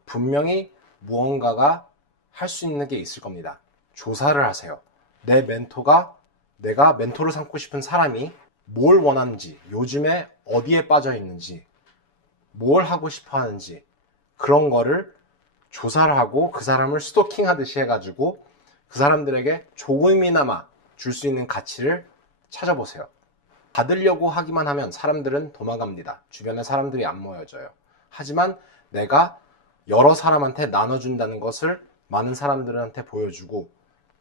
분명히 무언가가 할 수 있는 게 있을 겁니다. 조사를 하세요. 내 멘토가 내가 멘토로 삼고 싶은 사람이 뭘 원하는지, 요즘에 어디에 빠져 있는지, 뭘 하고 싶어 하는지 그런 거를 조사를 하고 그 사람을 스토킹 하듯이 해가지고 그 사람들에게 조금이나마 줄 수 있는 가치를 찾아보세요. 받으려고 하기만 하면 사람들은 도망갑니다. 주변에 사람들이 안 모여져요. 하지만 내가 여러 사람한테 나눠준다는 것을 많은 사람들한테 보여주고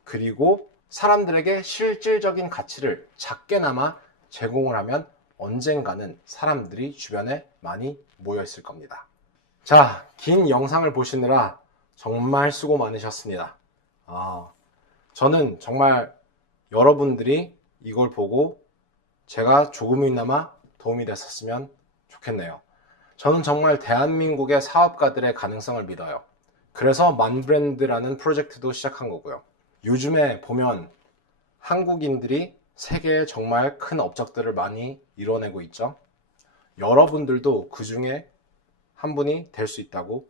그리고 사람들에게 실질적인 가치를 작게나마 제공을 하면 언젠가는 사람들이 주변에 많이 모여 있을 겁니다. 자, 긴 영상을 보시느라 정말 수고 많으셨습니다. 저는 정말 여러분들이 이걸 보고 제가 조금이나마 도움이 됐었으면 좋겠네요. 저는 정말 대한민국의 사업가들의 가능성을 믿어요. 그래서 만브랜드라는 프로젝트도 시작한 거고요. 요즘에 보면 한국인들이 세계에 정말 큰 업적들을 많이 이뤄내고 있죠. 여러분들도 그 중에 한 분이 될 수 있다고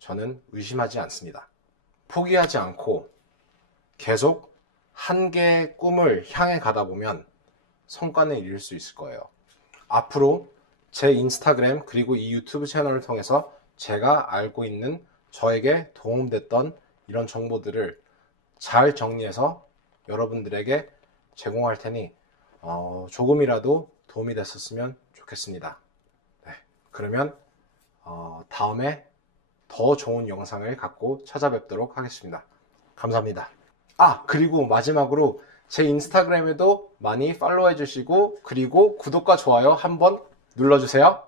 저는 의심하지 않습니다. 포기하지 않고 계속 한 개의 꿈을 향해 가다 보면 성과는 이룰 수 있을 거예요. 앞으로 제 인스타그램 그리고 이 유튜브 채널을 통해서 제가 알고 있는 저에게 도움됐던 이런 정보들을 잘 정리해서 여러분들에게 제공할 테니 조금이라도 도움이 됐었으면 좋겠습니다. 네, 그러면 다음에 더 좋은 영상을 갖고 찾아뵙도록 하겠습니다. 감사합니다. 그리고 마지막으로 제 인스타그램에도 많이 팔로우 해주시고, 그리고 구독과 좋아요 한번 눌러주세요.